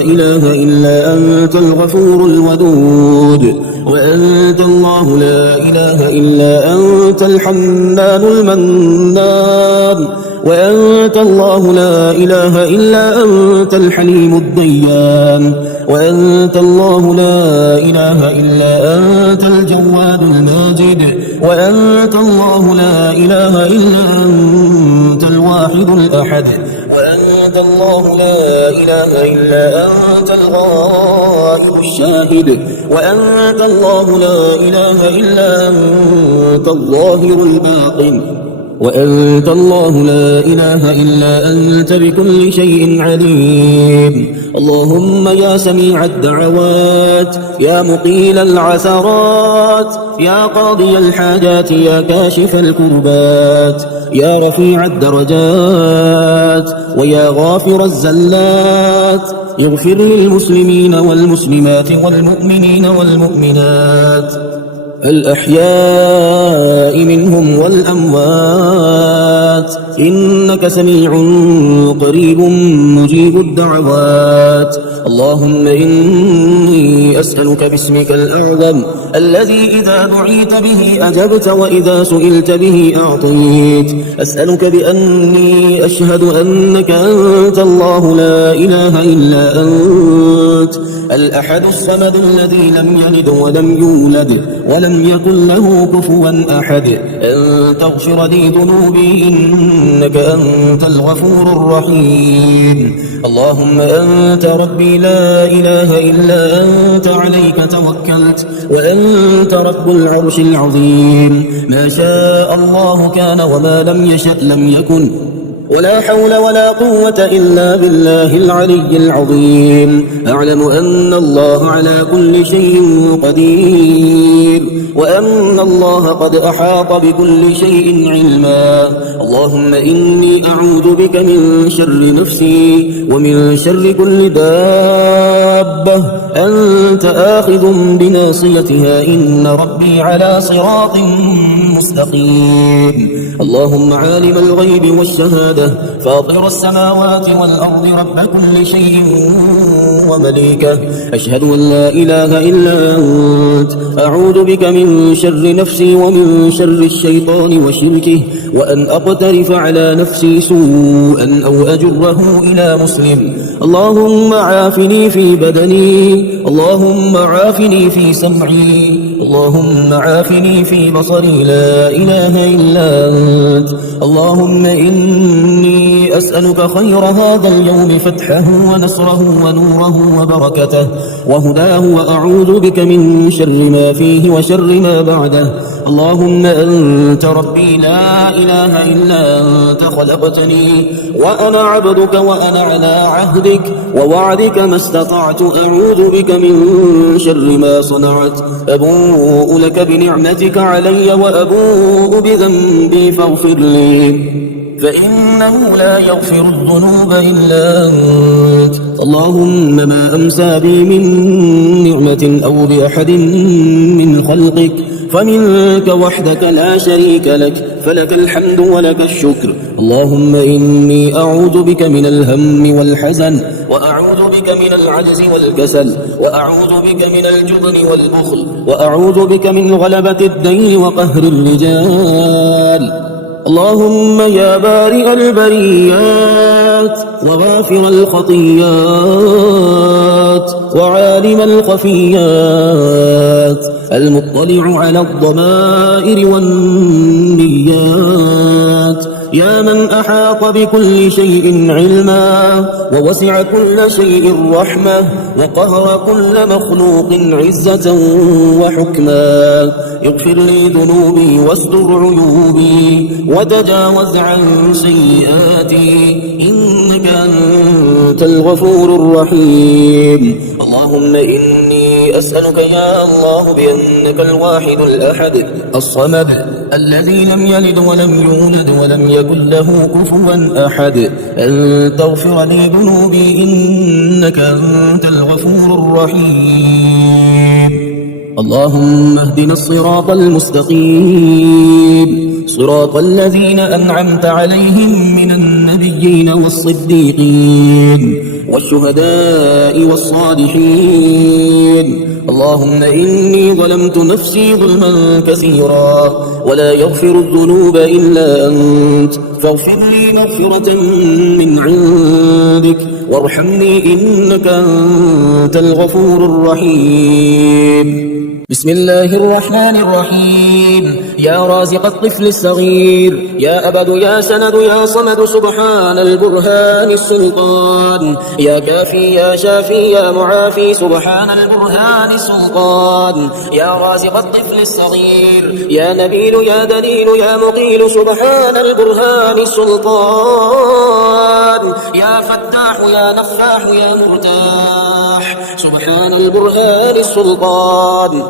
إله إلا أنت الغفور الودود، وأنت الله لا إله إلا أنت الحنان المنان، وأنت الله لا إله إلا أنت الحليم الديان، وأنت الله لا إله إلا أنت الجواد الماجد، وأنت الله لا إله إلا أنت الواحد الأحد، وأنت الله لا إله إلا أنت الغائب الشاهد، وأنت الله لا إله إلا أنت الظاهر الباطن، وأنت الله لا إله إلا أنت بكل شيء عليم. اللهم يا سميع الدعوات، يا مقيل العثرات، يا قاضي الحاجات، يا كاشف الكربات، يا رفيع الدرجات، ويا غافر الزلات، اغفر للمسلمين والمسلمات والمؤمنين والمؤمنات الأحياء منهم والأموات، إنك سميع قريب مجيب الدعوات. اللهم إني أسألك باسمك الأعظم الذي إذا دعيت به أجبت وإذا سئلت به أعطيت، أسألك بأني أشهد أنك أنت الله لا إله إلا أنت الأحد الصمد الذي لم يلد ولم يولد ولم يكن له كفوا أحد، أن تغفر لي ذنوبي إنك أنت الغفور الرحيم. اللهم أنت ربي لا إله إلا أنت عليك توكلت وأنت رب العرش العظيم، ما شاء الله كان وما لم يشأ لم يكن، ولا حول ولا قوة إلا بالله العلي العظيم. أعلم أن الله على كل شيء قدير وأن الله قد أحاط بكل شيء علما. اللهم إني أعوذ بك من شر نفسي ومن شر كل دابة أنت آخذ بناصيتها، إن ربي على صراط مستقيم. اللهم عالم الغيب والشهادة فاطر السماوات والأرض رب كل شيء ومليكه، أشهد أن لا إله إلا أنت، أعوذ بك من شر نفسي ومن شر الشيطان وشركه، وأن أقترف على نفسي سوءا أو أجره إلى مسلم. اللهم عافني في بدني، اللهم عافني في سمعي، اللهم عافني في بصري، لا إله إلا أنت. اللهم إني أسألك خير هذا اليوم فتحه ونصره ونوره وبركته وهداه، وأعوذ بك من شر ما فيه وشر ما بعده. اللهم أنت ربي لا إله إلا أنت، خلقتني وأنا عبدك وأنا على عهدك ووعدك ما استطعت، أعوذ بك من شر ما صنعت، أبوء لك بنعمتك علي وأبوء بذنبي فاغفر لي، فإنه لا يغفر الذنوب إلا أنت. اللهم ما أمسى بي من نعمة أو بأحد من خلقك فمنك وحدك لا شريك لك، فلك الحمد ولك الشكر. اللهم إني أعوذ بك من الهم والحزن، وأعوذ بك من العجز والكسل، وأعوذ بك من الجبن والبخل، وأعوذ بك من غلبة الدين وقهر الرجال. اللهم يا بارئ البريات وغافر الخطيات وعالم الخفيات، المطلع على الضمائر والنيات، يا من أحاط بكل شيء علما ووسع كل شيء رحمة وقهر كل مخلوق عزة وحكما، اغفر لي ذنوبي واستر عيوبي وتجاوز عن سيئاتي، إنك أنت الغفور الرحيم. اللهم إني أسألك يا الله بأنك الواحد الأحد الصمد الذي لم يلد ولم يولد ولم يكن له كفوا أحد، أن تغفر لي ذنوبي إنك أنت الغفور الرحيم. اللهم اهدنا الصراط المستقيم، صراط الذين أنعمت عليهم من النبيين والصديقين والشهداء والصالحين. اللهم إني ظلمت نفسي ظلما كثيرا ولا يغفر الذنوب إلا أنت، فاغفر لي مغفرة من عندك وارحمني إنك أنت الغفور الرحيم. بسم الله الرحمن الرحيم يا رازق الطفل الصغير يا أبد يا سند يا صمد سبحان البرهان السلطان يا كافي يا شافي يا معافي سبحان البرهان السلطان يا رازق الطفل الصغير يا نبيل يا دليل يا مقيل سبحان البرهان السلطان يا فتاح يا نفاح يا مرتاح سبحان البرهان السلطان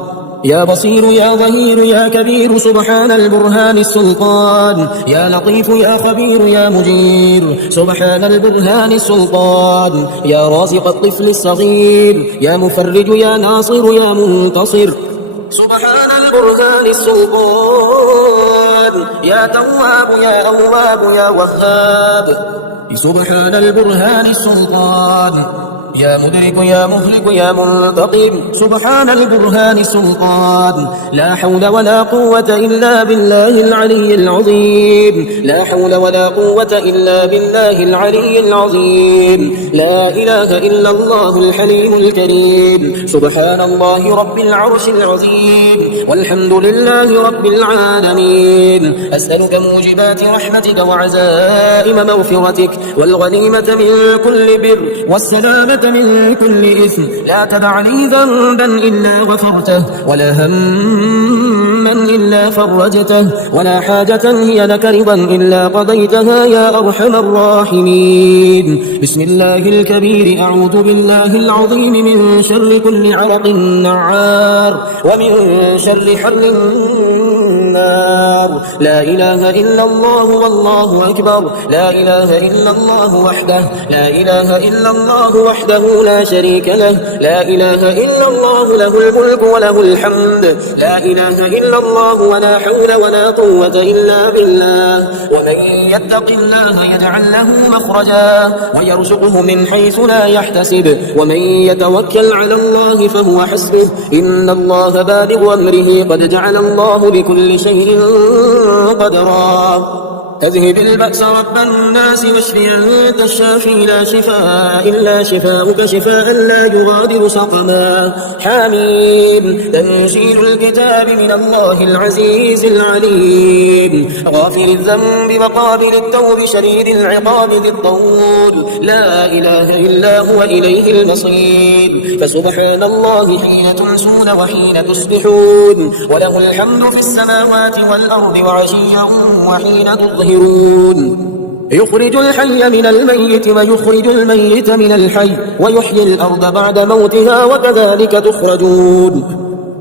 يا بصير يا ظهير يا كبير سبحان البرهان السلطان يا لطيف يا خبير يا مجير سبحان البرهان السلطان يا رازق الطفل الصغير يا مفرج يا ناصر يا منتصر سبحان البرهان السلطان يا تواب يا أواب يا وهاب سبحان البرهان السلطان يا مدرك يا مهلك يا منتقم سبحان البرهان السلطان لا حول ولا قوة إلا بالله العلي العظيم لا حول ولا قوة إلا بالله العلي العظيم لا إله إلا الله الحليم الكريم سبحان الله رب العرش العظيم والحمد لله رب العالمين أسألك موجبات رحمتك وعزائم مغفرتك والغنيمة من كل بر والسلامة من كل إثم لا تدع لي ذنبا إلا غفرته ولا هما إلا فرجته ولا حاجة هي لك رضا إلا قضيتها يا أرحم الراحمين بسم الله الكبير أعوذ بالله العظيم من شر كل عرق نعار ومن شر حر النار لا إله إلا الله والله أكبر لا إله إلا الله وحده لا إله إلا الله وحده لا شريك له لا إله إلا الله له الملك وله الحمد لا إله إلا الله ولا حول ولا قوة إلا بالله ومن يتق الله يجعل له مخرجا ويرزقه من حيث لا يحتسب ومن يتوكل على الله فهو حسبه إن الله بالغ أمره قد جعل الله لكل شيء قدرا أذهب البأس رب الناس واشف أنت الشافي لا شفاء إلا شفاؤك شفاء لا يغادر سقما حميم تنزيل الكتاب من الله العزيز العليم غافر الذنب وقابل التوب شديد العقاب ذي الطول لا إله إلا هو إليه المصير فسبحان الله حين تمسون وحين تصبحون وله الحمد في السماوات والأرض وعشيا وحين تظهرون يخرج الحي من الميت ويخرج الميت من الحي ويحيي الأرض بعد موتها وكذلك تخرجون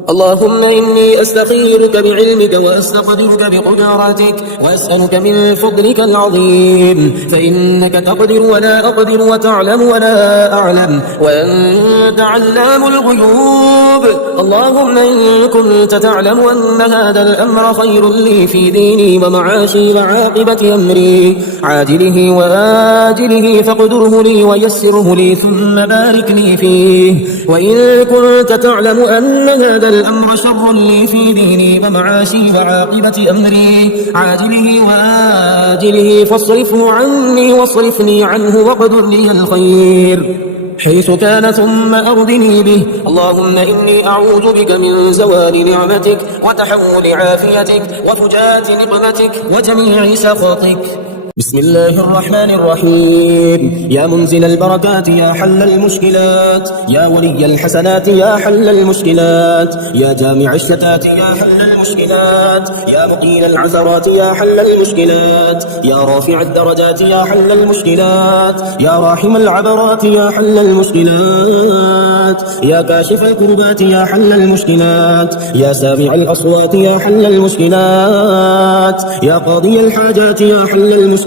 اللهم إني أستخيرك بعلمك وأستقدرك بقدرتك وأسألك من فضلك العظيم فإنك تقدر ولا أقدر وتعلم ولا أعلم وأنت علام الغيوب اللهم إن كنت تعلم أن هذا الأمر خير لي في ديني ومعاشي وعاقبة أمري عاجله وآجله فاقدره لي ويسره لي ثم بارك لي فيه وإن كنت تعلم أن هذا الأمر شر لي في ديني ومعاشي وعاقبة أمري عاجله وآجله فاصرفه عني واصرفني عنه واقدر لي الخير حيث كان ثم أرضني به اللهم إني أعوذ بك من زوال نعمتك وتحول عافيتك وفجاءة نقمتك وجميع سخطك بسم الله الرحمن الرحيم يا منزل البركات يا حل المشكلات يا ولي الحسنات يا حل المشكلات يا جامع الشتات يا حل المشكلات يا مقيل العثرات يا حل المشكلات يا رافع الدرجات يا حل المشكلات يا راحم العبرات يا حل المشكلات يا كاشف الكربات يا حل المشكلات يا سامع الأصوات يا حل المشكلات يا قاضي الحاجات يا حل المشكلات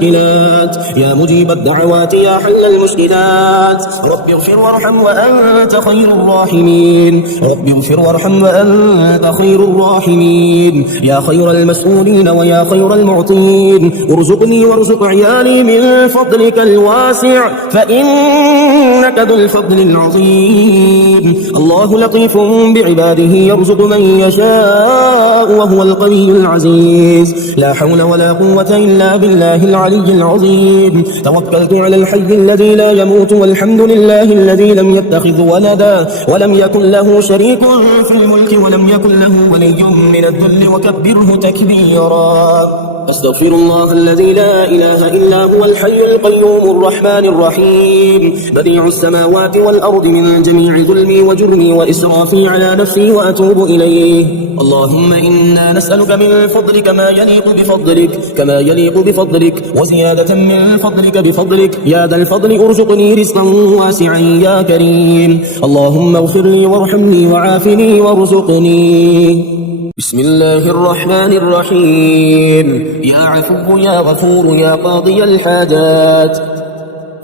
يا مجيب الدعوات يا حل المشكلات رب اغفر وارحم وأنت خير الراحمين رب اغفر وارحم وأنت خير الراحمين يا خير المسؤولين ويا خير المعطين ارزقني وارزق عيالي من فضلك الواسع فإنك ذو الفضل العظيم الله لطيف بعباده يرزق من يشاء وهو القوي العزيز لا حول ولا قوة إلا بالله العظيم العلي العظيم. توكلت على الحي الذي لا يموت والحمد لله الذي لم يتخذ ولدا ولم يكن له شريك في الملك ولم يكن له ولي من الذل وكبره تكبيرا. أستغفر الله الذي لا إله إلا هو الحي القيوم الرحمن الرحيم بديع السماوات والأرض من جميع ظلمي وجرمي وإسرافي على نفسي وأتوب إليه. اللهم إنا نسألك من فضلك ما يليق بفضلك وزيادة من فضلك بفضلك يا ذا الفضل ارزقني رزقا واسعا يا كريم. اللهم اغفر لي وارحمني وعافني وارزقني. بسم الله الرحمن الرحيم. يا عفو يا غفور يا قاضي الحاجات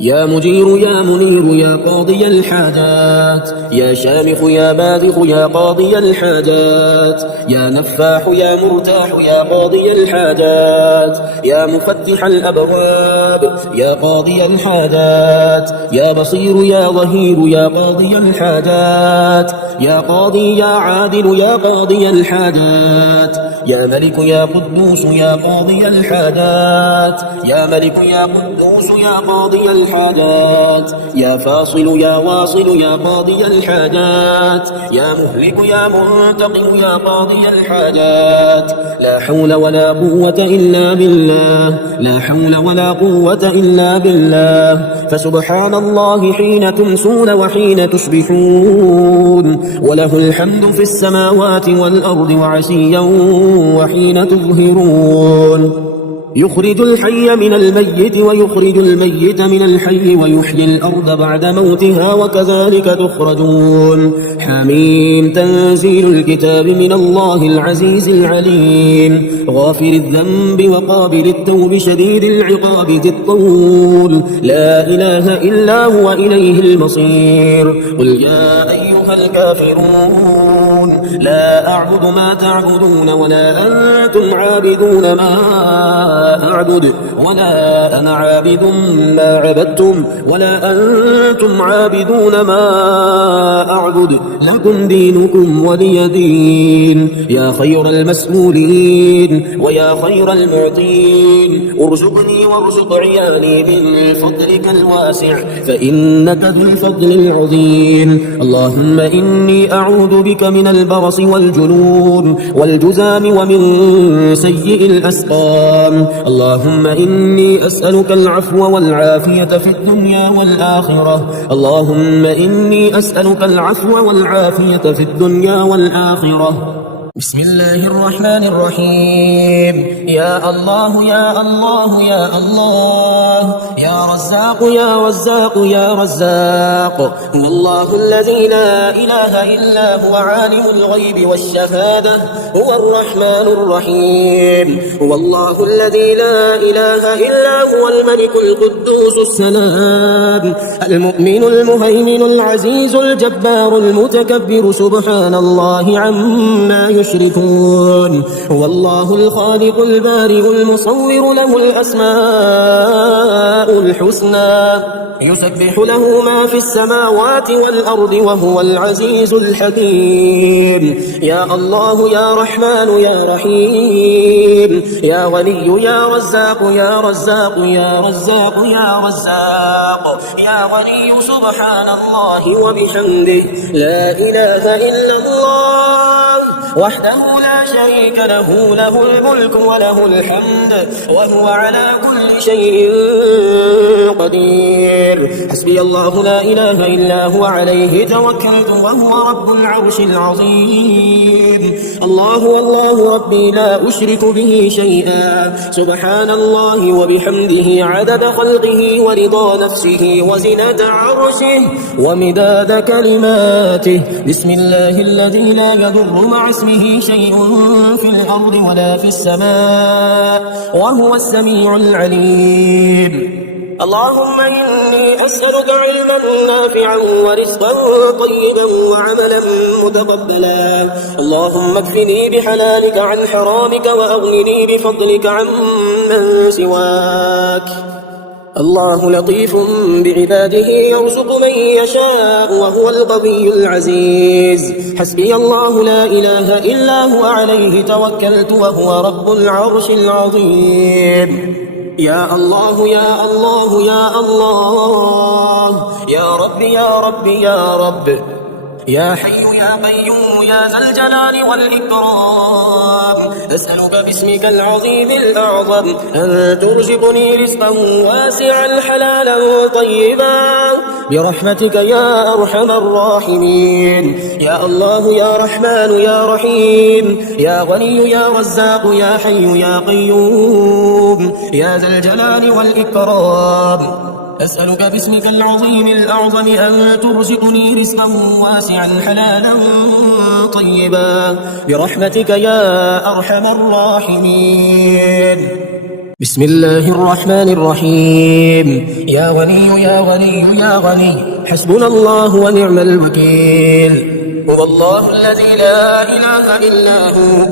يا مجير يا منير يا قاضي الحاجات يا شامخ يا باذخ يا قاضي الحاجات يا نفاح يا مرتاح يا قاضي الحاجات يا مفتح الأبواب يا قاضي الحاجات يا بصير يا ظهير يا قاضي الحاجات يا قاضي يا عادل يا قاضي الحاجات يا ملك يا قدوس يا قاضي الحاجات يا ملك يا قدوس يا قاضي الحاجات يا فاصل يا واصل يا قاضي الحاجات يا مهلك يا منتقم يا قاضي الحاجات. لا حول ولا قوة إلا بالله لا حول ولا قوة إلا بالله. فسبحان الله حين تمسون وحين تصبحون وله الحمد في السماوات والأرض وعشيا وحين تظهرون. يخرج الحي من الميت ويخرج الميت من الحي ويحيي الأرض بعد موتها وكذلك تخرجون. حميم تنزيل الكتاب من الله العزيز العليم غافر الذنب وقابل التوب شديد العقاب ذي الطول لا إله إلا هو إليه المصير. قل يا أيها الكافرون لا أعبد ما تعبدون ولا أنتم عابدون ما أعبد ولا أنا عابد ما عبدتم ولا أنتم عابدون ما أعبد لكم دينكم ولي دين. يا خير المسؤولين ويا خير المعطين ارزقني وارزق عيالي من فضلك الواسع فإنك ذو الفضل العظيم. اللهم إني أعوذ بك من البرص والجنون والجذام ومن سيء الأسقام. اللهم إني أسألك العفو والعافية في الدنيا والآخرة. اللهم إني أسألك العفو والعافية في الدنيا والآخرة. بسم الله الرحمن الرحيم. يا الله يا الله يا الله يا رزاق يا رزاق يا رزاق هو الله الذي لا إله إلا هو عالم الغيب والشهادة هو الرحمن الرحيم. هو الله الذي لا إله إلا هو الملك القدوس السلام المؤمن المهيمن العزيز الجبار المتكبر سبحان الله عما يشركون. هو الله الخالق البارئ المصور له الأسماء الحسنى يسبح له ما في السماوات والأرض وهو العزيز الحكيم. يا الله يا رحمن يا رحيم يا غني يا رزاق يا رزاق يا رزاق يا رزاق يا غني سبحان الله وبحمده لا إله إلا الله وحده لا شريك له له الملك وله الحمد وهو على كل شيء قدير. حسبي الله لا إله إلا هو عليه توكلت وهو رب العرش العظيم. الله الله ربي لا أشرك به شيئا سبحان الله وبحمده عدد خلقه ورضا نفسه وزنة عرشه ومداد كلماته. بسم الله الذي لا يضر مع اسمه شيء في الأرض ولا في السماء وهو السميع العليم. اللهم إني أسألك علما نافعا ورزقا طيبا وعملا متقبلا. اللهم اكفني بحلالك عن حرامك وأغنني بفضلك عن من سواك. الله لطيف بعباده يرزق من يشاء وهو القوي العزيز. حسبي الله لا إله إلا هو عليه توكلت وهو رب العرش العظيم. يا الله يا الله يا الله، يا رب يا رب يا رب، يا حي يا قيوم يا ذا الجلال والإكرام، أسألك باسمك العظيم الأعظم أن ترزقني رزقا واسعا حلالا طيبا برحمتك يا أرحم الراحمين. يا الله يا رحمن يا رحيم، يا غني يا رزاق يا حي يا قيوم يا ذا الجلال والإكرام، أسألك باسمك العظيم الأعظم أن ترزقني رزقا واسعا حلالا طيبا برحمتك يا أرحم الراحمين. بسم الله الرحمن الرحيم. يا غني يا غني يا غني، حسبنا الله ونعم الوكيل. هو الله الذي لا إله إلا هو،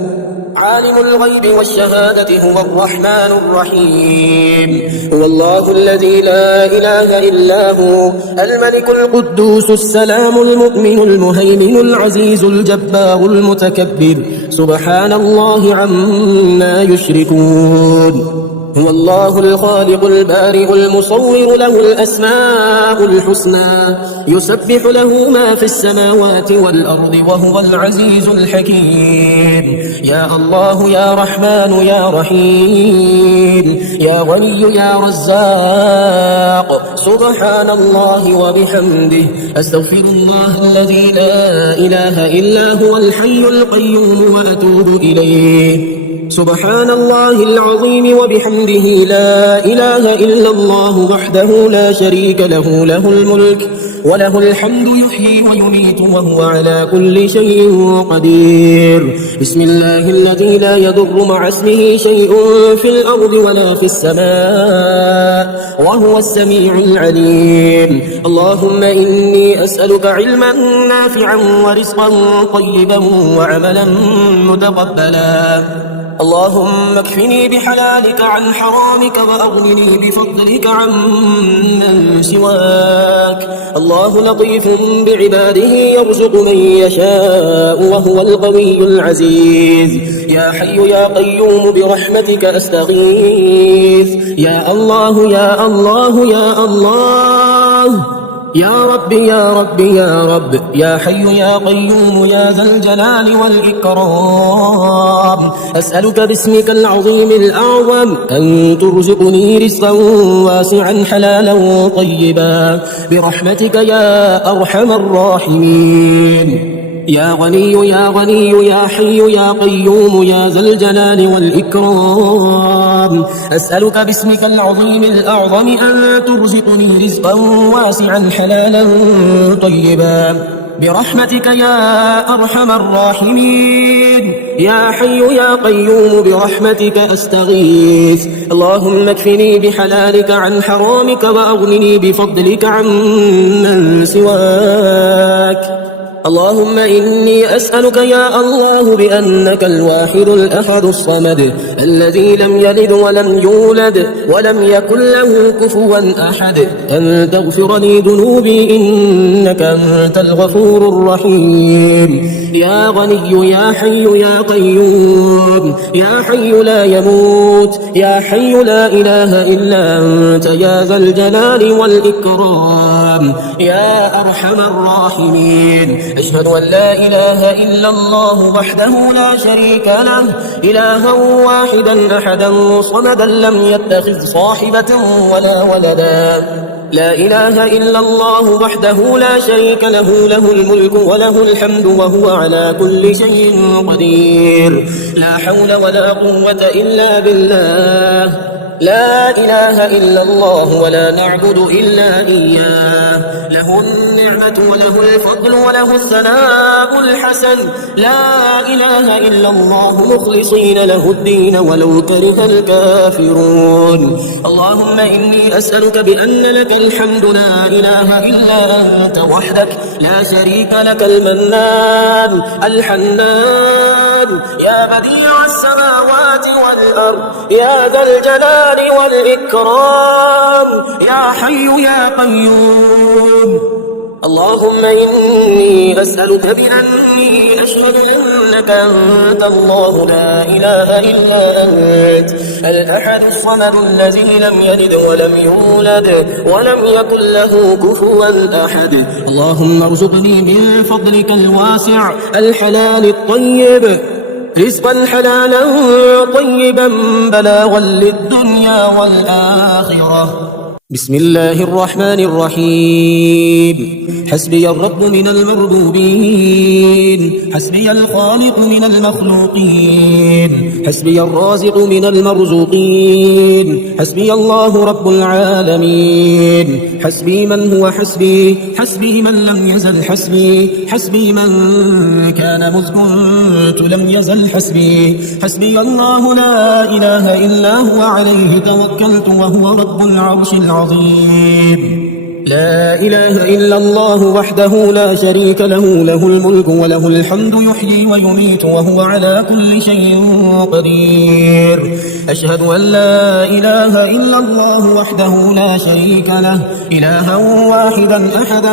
عالم الغيب والشهادة، هو الرحمن الرحيم. هو الله الذي لا إله إلا هو، الملك القدوس السلام المؤمن المهيمن العزيز الجبار المتكبر، سبحان الله عما يشركون. هو الله الخالق البارئ المصور، له الأسماء الحسنى، يسبح له ما في السماوات والأرض، وهو العزيز الحكيم. يا الله يا رحمن يا رحيم، يا غني يا رزاق، سبحان الله وبحمده، أستغفر الله الذي لا إله إلا هو الحي القيوم وأتوب إليه. سبحان الله العظيم وبحمده، لا إله إلا الله وحده لا شريك له، له الملك وله الحمد، يحيي ويميت وهو على كل شيء قدير. بسم الله الذي لا يضر مع اسمه شيء في الأرض ولا في السماء، وهو السميع العليم. اللهم إني أسألك علما نافعا ورزقا طيبا وعملا متقبلا. اللهم اكفني بحلالك عن حرامك، وأغنني بفضلك عمن سواك. الله لطيف بعباده يرزق من يشاء، وهو القوي العزيز. يا حي يا قيوم برحمتك أستغيث. يا الله يا الله يا الله، يا رب يا رب يا رب، يا حي يا قيوم يا ذا الجلال والإكرام، أسألك باسمك العظيم الأعظم أن ترزقني رزقا واسعا حلالا طيبا برحمتك يا أرحم الراحمين. يا غني يا غني يا حي يا قيوم يا ذا الجلال والإكرام، أسألك باسمك العظيم الأعظم أن ترزقني رزقا واسعا حلالا طيبا برحمتك يا أرحم الراحمين. يا حي يا قيوم برحمتك أستغيث. اللهم اكفني بحلالك عن حرامك، وأغنني بفضلك عمن سواك. اللهم إني أسألك يا الله بأنك الواحد الأحد الصمد، الذي لم يلد ولم يولد ولم يكن له كفوا أحد، أن تغفر لي ذنوبي إنك أنت الغفور الرحيم. يا غني يا حي يا قيوم، يا حي لا يموت، يا حي لا إله إلا أنت، يا ذا الجلال والإكرام، يا أرحم الراحمين. أشهد أن لا إله إلا الله وحده لا شريك له، إلها واحدا أحدا صمدا، لم يتخذ صاحبة ولا ولدا. لا إله إلا الله وحده لا شريك له، له الملك وله الحمد وهو على كل شيء قدير. لا حول ولا قوة إلا بالله. لا إله إلا الله ولا نعبد إلا إياه، له النعمة وله الفضل وله الثناء الحسن. لا إله إلا الله مخلصين له الدين ولو كره الكافرون. اللهم إني أسألك بأن لك الحمد، لا إله إلا أنت وحدك لا شريك لك، المنان الحنان، يا بديع السماوات والأرض، يا ذا الجلال والإكرام، يا حي يا قيوم. اللهم إني أسألك بأني أشهد أنك أنت الله لا إله إلا أنت، الأحد الصمد الذي لم يلد ولم يولد ولم يكن له كفوا أحد. اللهم ارزقني من فضلك الواسع الحلال الطيب رزقا حلالا طيبا بلاغا للدنيا والآخرة. بسم الله الرحمن الرحيم. حسبي الرب من المربوبين، حسبي الخالق من المخلوقين، حسبي الرازق من المرزوقين، حسبي الله رب العالمين. حسبي من هو حسبي، حسبي من لم يزل حسبي، حسبي من كان مذ كنت لم يزل حسبي. حسبي الله لا إله إلا هو عليه توكلت وهو رب العرش العظيم. لا إله إلا الله وحده لا شريك له، له الملك وله الحمد يحيي ويميت وهو على كل شيء قدير. أشهد أن لا إله إلا الله وحده لا شريك له، إلها واحدا أحدا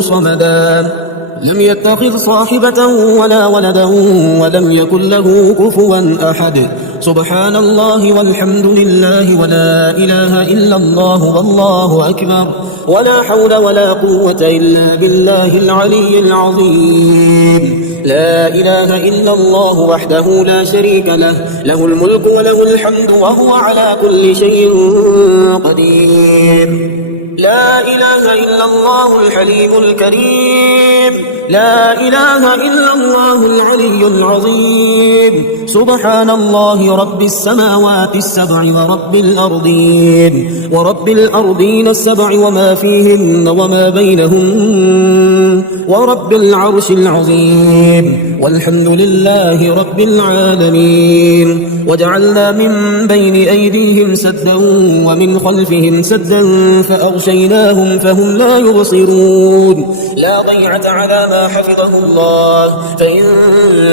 صمدا، لم يتخذ صاحبة ولا ولدا ولم يكن له كفوا أحد. سبحان الله والحمد لله ولا إله إلا الله والله أكبر، ولا حول ولا قوة إلا بالله العلي العظيم. لا إله إلا الله وحده لا شريك له، له الملك وله الحمد وهو على كل شيء قدير. لا إله إلا الله الحليم الكريم، لا إله إلا الله العلي العظيم. سبحان الله رب السماوات السبع ورب الأرضين السبع وما فيهن وما بينهم ورب العرش العظيم. والحمد لله رب العالمين. وجعلنا من بين أيديهم سدا ومن خلفهم سدا فأغشيناهم فهم لا يبصرون. لا ضيعة على ما حفظه الله، فإن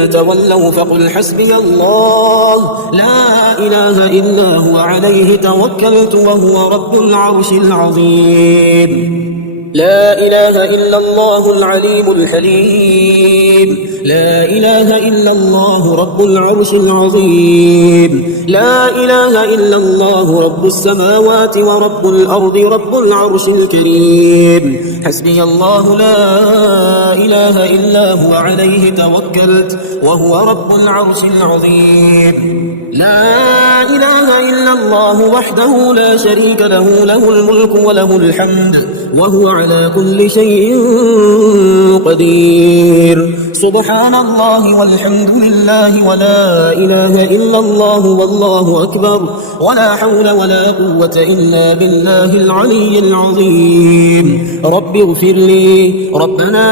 تولوا فقل حسبي الله لا إله إلا هو عليه توكلت وهو رب العرش العظيم. لا إله إلا الله العليم الحليم، لا إله إلا الله رب العرش العظيم. لا إله إلا الله رب السماوات ورب الأرض رب العرش الكريم. حسبي الله لا إله إلا هو عليه توكلت وهو رب العرش العظيم. لا إله إلا الله وحده لا شريك له، له الملك وله الحمد وهو على كل شيء قدير. سبحان الله والحمد لله ولا إله إلا الله والله أكبر، ولا حول ولا قوة إلا بالله العلي العظيم. رب اغفر لي. ربنا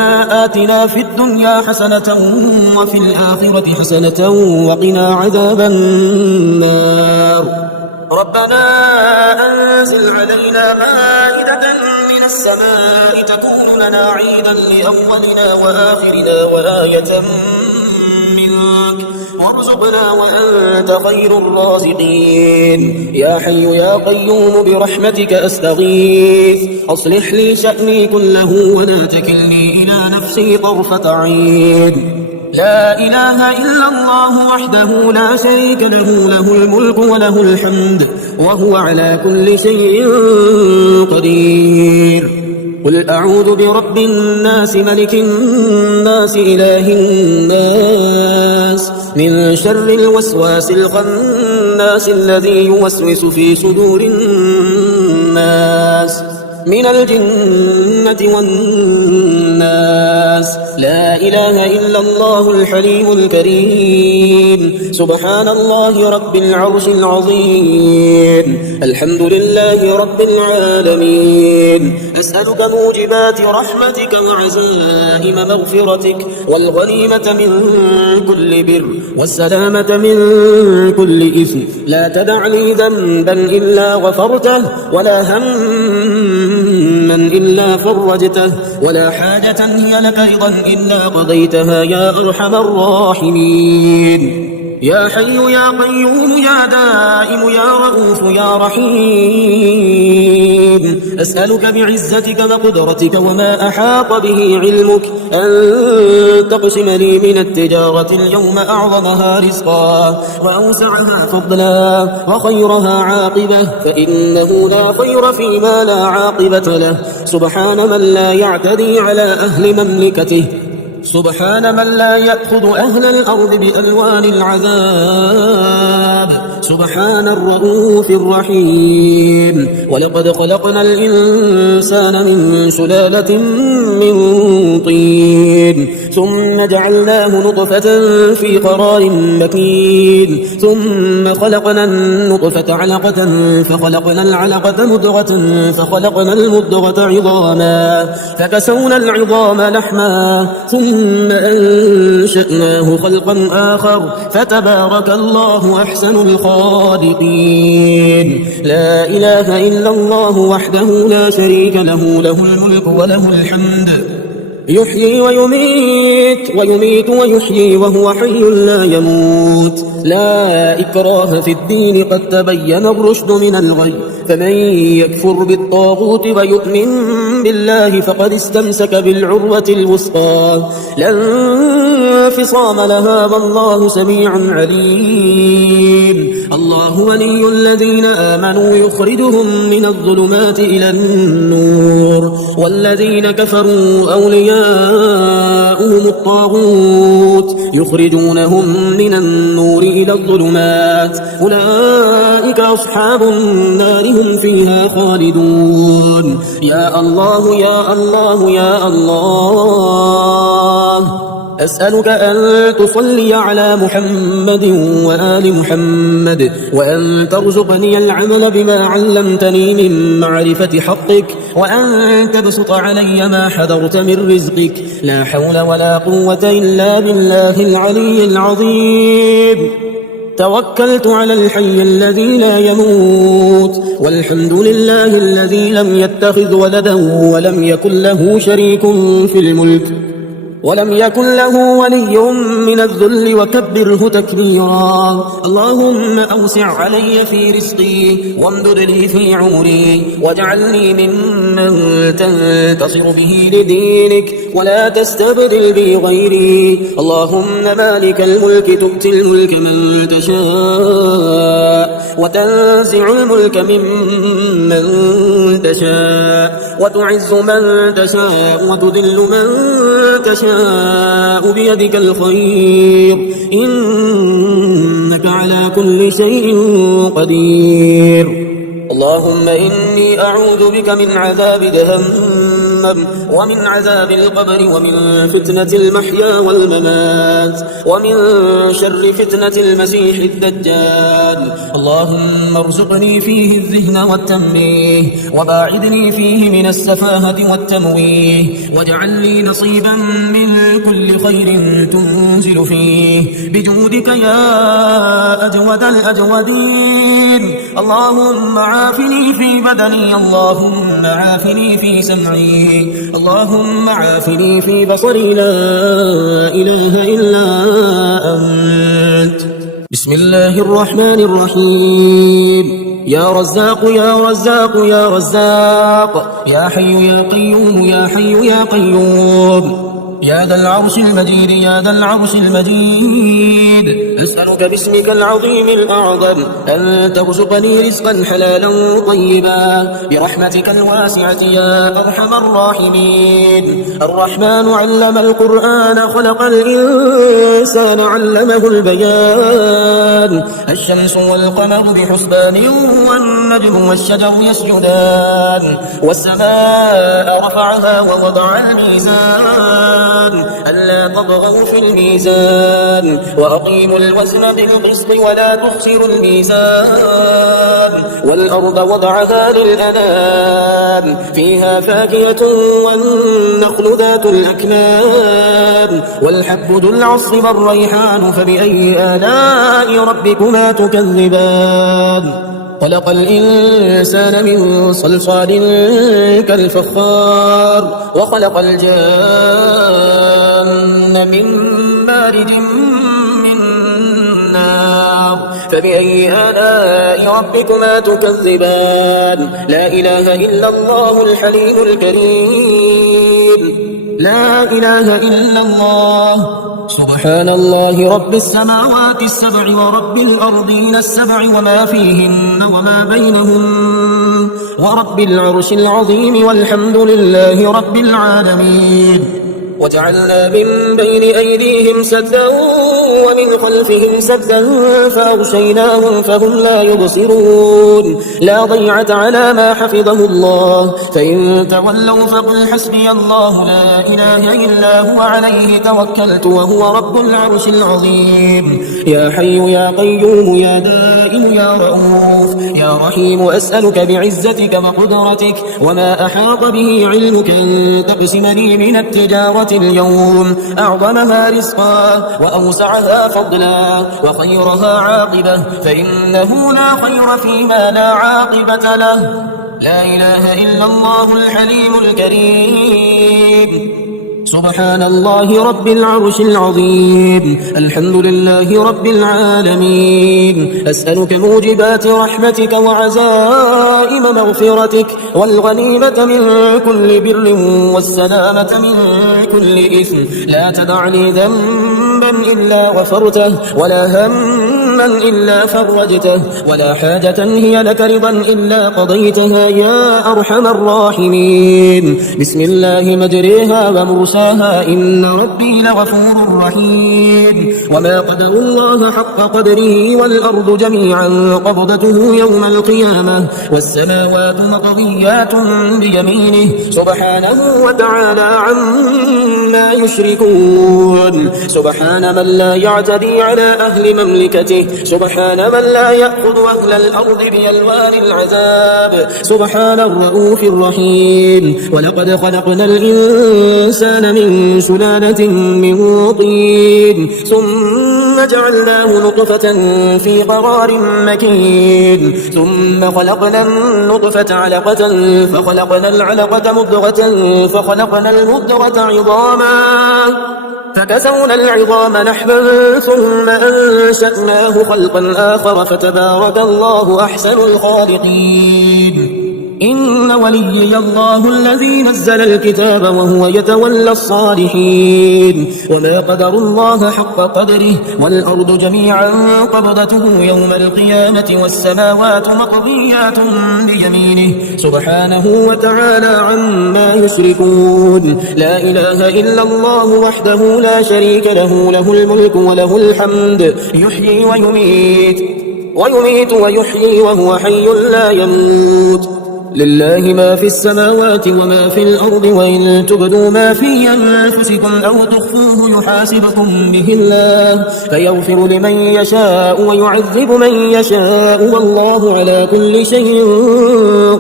آتنا في الدنيا حسنة وفي الآخرة حسنة وقنا عذاب النار. ربنا أنزل علينا مائدة من السماء تكون لنا عيدا لأولنا وآخرنا وآية منك، وارزقنا وأنت خير الرازقين. يا حي يا قيوم برحمتك أستغيث، أصلح لي شأني كله ولا تكلني إلى نفسي طرفة عين. لا إله إلا الله وحده لا شريك له، له الملك وله الحمد وهو على كل شيء قدير. قل أعوذ برب الناس ملك الناس إله الناس من شر الوسواس الخناس الذي يوسوس في صدور الناس من الجنة والناس. لا إله إلا الله الحليم الكريم. سبحان الله رب العرش العظيم. الحمد لله رب العالمين. أسألك موجبات رحمتك وعزائم مغفرتك والغنيمة من كل بر والسلامة من كل إثم. لا تدع لي ذنبا إلا غفرته، ولا هما إلا فرجته، ولا حاجة هي لك رضا إلا قضيتها يا أرحم الراحمين. يا حي يا قيوم يا دائم يا رؤوف يا رحيم أسألك بعزتك وقدرتك وما أحاط به علمك أن تقسم لي من التجارة اليوم أعظمها رزقا وأوسعها فضلا وخيرها عاقبة، فإنه لا خير فيما لا عاقبة له. سبحان من لا يعتدي على أهل مملكته، سبحان من لا يأخذ أهل الأرض بألوان العذاب، سبحان الرؤوف الرحيم. ولقد خلقنا الإنسان من سلالة من طين ثم جعلناه نطفة في قرار مكين ثم خلقنا النطفة علقة فخلقنا العلقة مضغة فخلقنا المضغة عظاما فكسونا العظام لحما ثم أنشأناه خلقا آخر فتبارك الله أحسن الخالقين. لا إله إلا الله وحده لا شريك له، له الملك وله الحمد، يحيي ويميت ويحيي وهو حي لا يموت. لا إكراه في الدين، قد تبين الرشد من الغي، فمن يكفر بالطاغوت ويؤمن بالله فقد استمسك بالعروة الوثقى لا انفصام لها والله سميع عليم. الله ولي الذين آمنوا يخرجهم من الظلمات إلى النور، والذين كفروا أولياؤهم الطاغوت يخرجونهم من النور إلى الظلمات، أولئك أصحاب النار هم فيها خالدون. يا الله يا الله يا الله، أسألك أن تصلي على محمد وآل محمد، وأن ترزقني العمل بما علمتني من معرفة حقك، وأن تبسط علي ما حضرت من رزقك. لا حول ولا قوة إلا بالله العلي العظيم. توكلت على الحي الذي لا يموت، والحمد لله الذي لم يتخذ ولدا ولم يكن له شريك في الملك ولم يكن له ولي من الذل وكبره تكبيرا. اللهم أوسع علي في رزقي وامدد لي في عمري، واجعلني ممن تنتصر به لدينك ولا تستبدل بي غيري. اللهم مالك الملك تؤتي الملك من تشاء وتنزع الملك ممن تشاء وتعز من تشاء وتذل من تشاء بيدك الخير، إنك على كل شيء قدير. اللهم إني أعوذ بك من عذاب جهنم ومن عذاب القبر ومن فتنة المحيا والممات ومن شر فتنة المسيح الدجال. اللهم ارزقني فيه الذهن والتنبيه، وباعدني فيه من السفاهة والتمويه، واجعل لي نصيبا من كل خير تنزل فيه بجودك يا أجود الأجودين. اللهم عافني في بدني، اللهم عافني في سمعي، اللهم عافني في بصري، لا إله إلا أنت. بسم الله الرحمن الرحيم. يا رزاق يا رزاق يا رزاق، يا حي يا قيوم يا حي يا قيوم، يا ذا العرش المجيد يا ذا العرش المجيد. أسألك باسمك العظيم الأعظم أن ترزقني رزقا حلالا طيبا برحمتك الواسعة يا أرحم الراحمين. الرحمن علم القرآن، خلق الإنسان علمه البيان. الشمس والقمر بحسبان والنجم والشجر يسجدان، والسماء رفعها ووضع الميزان ألا تطغوا في الميزان وأقيموا الوزن بالقسط ولا تخسروا الميزان. والأرض وضعها للأنام، فيها فاكهة والنخل ذات الأكمام والحب ذو العصف والريحان، فبأي آلاء ربكما تكذبان. خلق الإنسان من صلصال كالفخار، وخلق الجان من مارج من نار. فبأي آلاء ربكما تكذبان لا إله إلا الله الحليم الكريم لا إله إلا الله سبحان الله رب السماوات السبع ورب الأرضين السبع وما فيهن وما بينهم ورب العرش العظيم والحمد لله رب العالمين وجعلنا من بين أيديهم سدا ومن خلفهم سدا فأغشيناهم فهم لا يبصرون لا ضيعة على ما حفظه الله فإن تولوا فقل حسبي الله لا إله إلا هو عليه توكلت وهو رب العرش العظيم يا حي يا قيوم يا دائم يا رؤوف يا رحيم أسألك بعزتك وقدرتك وما أحاط به علمك أن تقسمني من التجارة اليوم أعظمها رزقا وأوسعها فضلا وخيرها عاقبة فإنه لا خير فيما لا عاقبة له لا إله إلا الله الحليم الكريم سبحان الله رب العرش العظيم الحمد لله رب العالمين أسألك موجبات رحمتك وعزائم مغفرتك والغنيمة من كل بر والسلامة من كل إثم لا تدع لي ذنبا إلا غفرته ولا هما إلا فرجته ولا حاجة هي لك رضا إلا قضيتها يا أرحم الراحمين بسم الله مجريها ومرساها إن ربي لغفور رحيم وما قدر الله حق قدره والأرض جميعا قبضته يوم القيامة والسماوات مطويات بيمينه سبحانه وتعالى عما يشركون سبحان من لا يعتدي على أهل مملكته سبحان من لا يأخذ أهل الأرض بألوان العذاب سبحان الرؤوف الرحيم ولقد خلقنا الإنسان من سلالة من طين ثم جعلناه نطفة في قرار مكين ثم خلقنا النطفة علقة فخلقنا العلقة مضغة فخلقنا المضغة عظاما فكسونا العظام لحما ثم أنشأناه خلقا آخر فتبارك الله أحسن الخالقين إن وليي الله الذي نزل الكتاب وهو يتولى الصالحين وما قدر الله حق قدره والأرض جميعا قبضته يوم القيامة والسماوات مطويات بيمينه سبحانه وتعالى عما يشركون لا إله إلا الله وحده لا شريك له له الملك وله الحمد يحيي ويميت ويحيي وهو حي لا يموت لله ما في السماوات وما في الأرض وإن تبدوا ما في أنفسكم أو تخفوه يحاسبكم به الله فيغفر لمن يشاء ويعذب من يشاء والله على كل شيء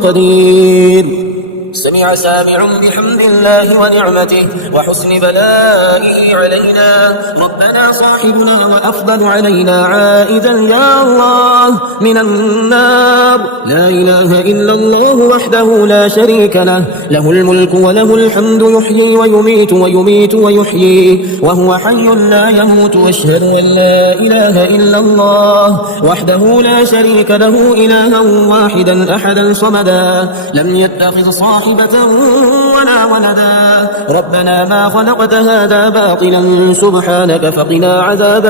قدير سمع سامع بحمد الله ونعمته وحسن بلائه علينا ربنا صاحبنا وأفضل علينا عائدا يا الله من النار لا إله إلا الله وحده لا شريك له له الملك وله الحمد يحيي ويميت ويحيي وهو حي لا يموت واشهد أن لا إله إلا الله وحده لا شريك له إلها واحدا أحدا صمدا لم يتخذ صاحبا ولا ولدا ربنا ما خلقت هذا باطلا سبحانك فقنا عذاب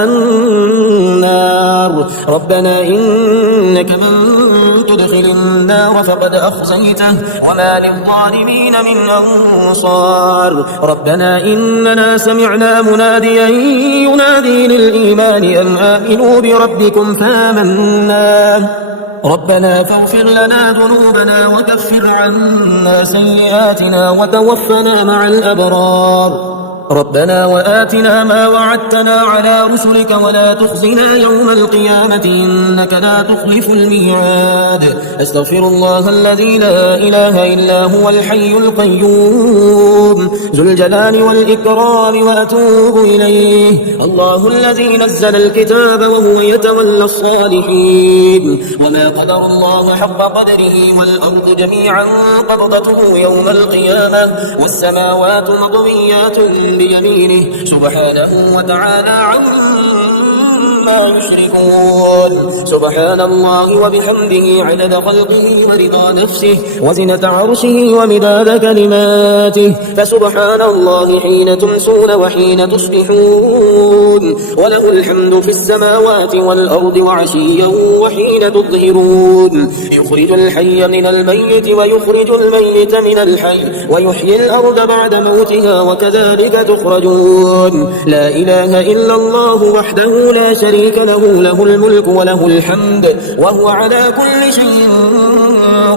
النار ربنا إنك من تدخل النار فقد أخزيته وما للظالمين من أنصار ربنا إننا سمعنا مناديا ينادي للإيمان أن آمنوا بربكم فآمنا ربنا فاغفر لنا ذنوبنا وكفر عنا سيئاتنا وتوفنا مع الأبرار ربنا وآتنا ما وعدتنا على رسلك ولا تخزنا يوم القيامة إنك لا تخلف الميعاد أستغفر الله الذي لا إله إلا هو الحي القيوم ذو الجلال والإكرام وأتوب إليه الله الذي نزل الكتاب وهو يتولى الصالحين وما قدر الله حق قدره والأرض جميعا قبضته يوم القيامة والسماوات مطويات بيمينه سبحانه وتعالى عما عما يشركون. سبحان الله وبحمده عدد خلقه ورضا نفسه وزنة عرشه ومداد كلماته. فسبحان الله حين تمسون وحين تصبحون، وله الحمد في السماوات والأرض وعشيا وحين تظهرون. يخرج الحي من الميت ويخرج الميت من الحي ويحيي الأرض بعد موتها وكذلك تخرجون. لا إله إلا الله وحده لا شريك له، له الملك وله الحمد وهو على كل شيء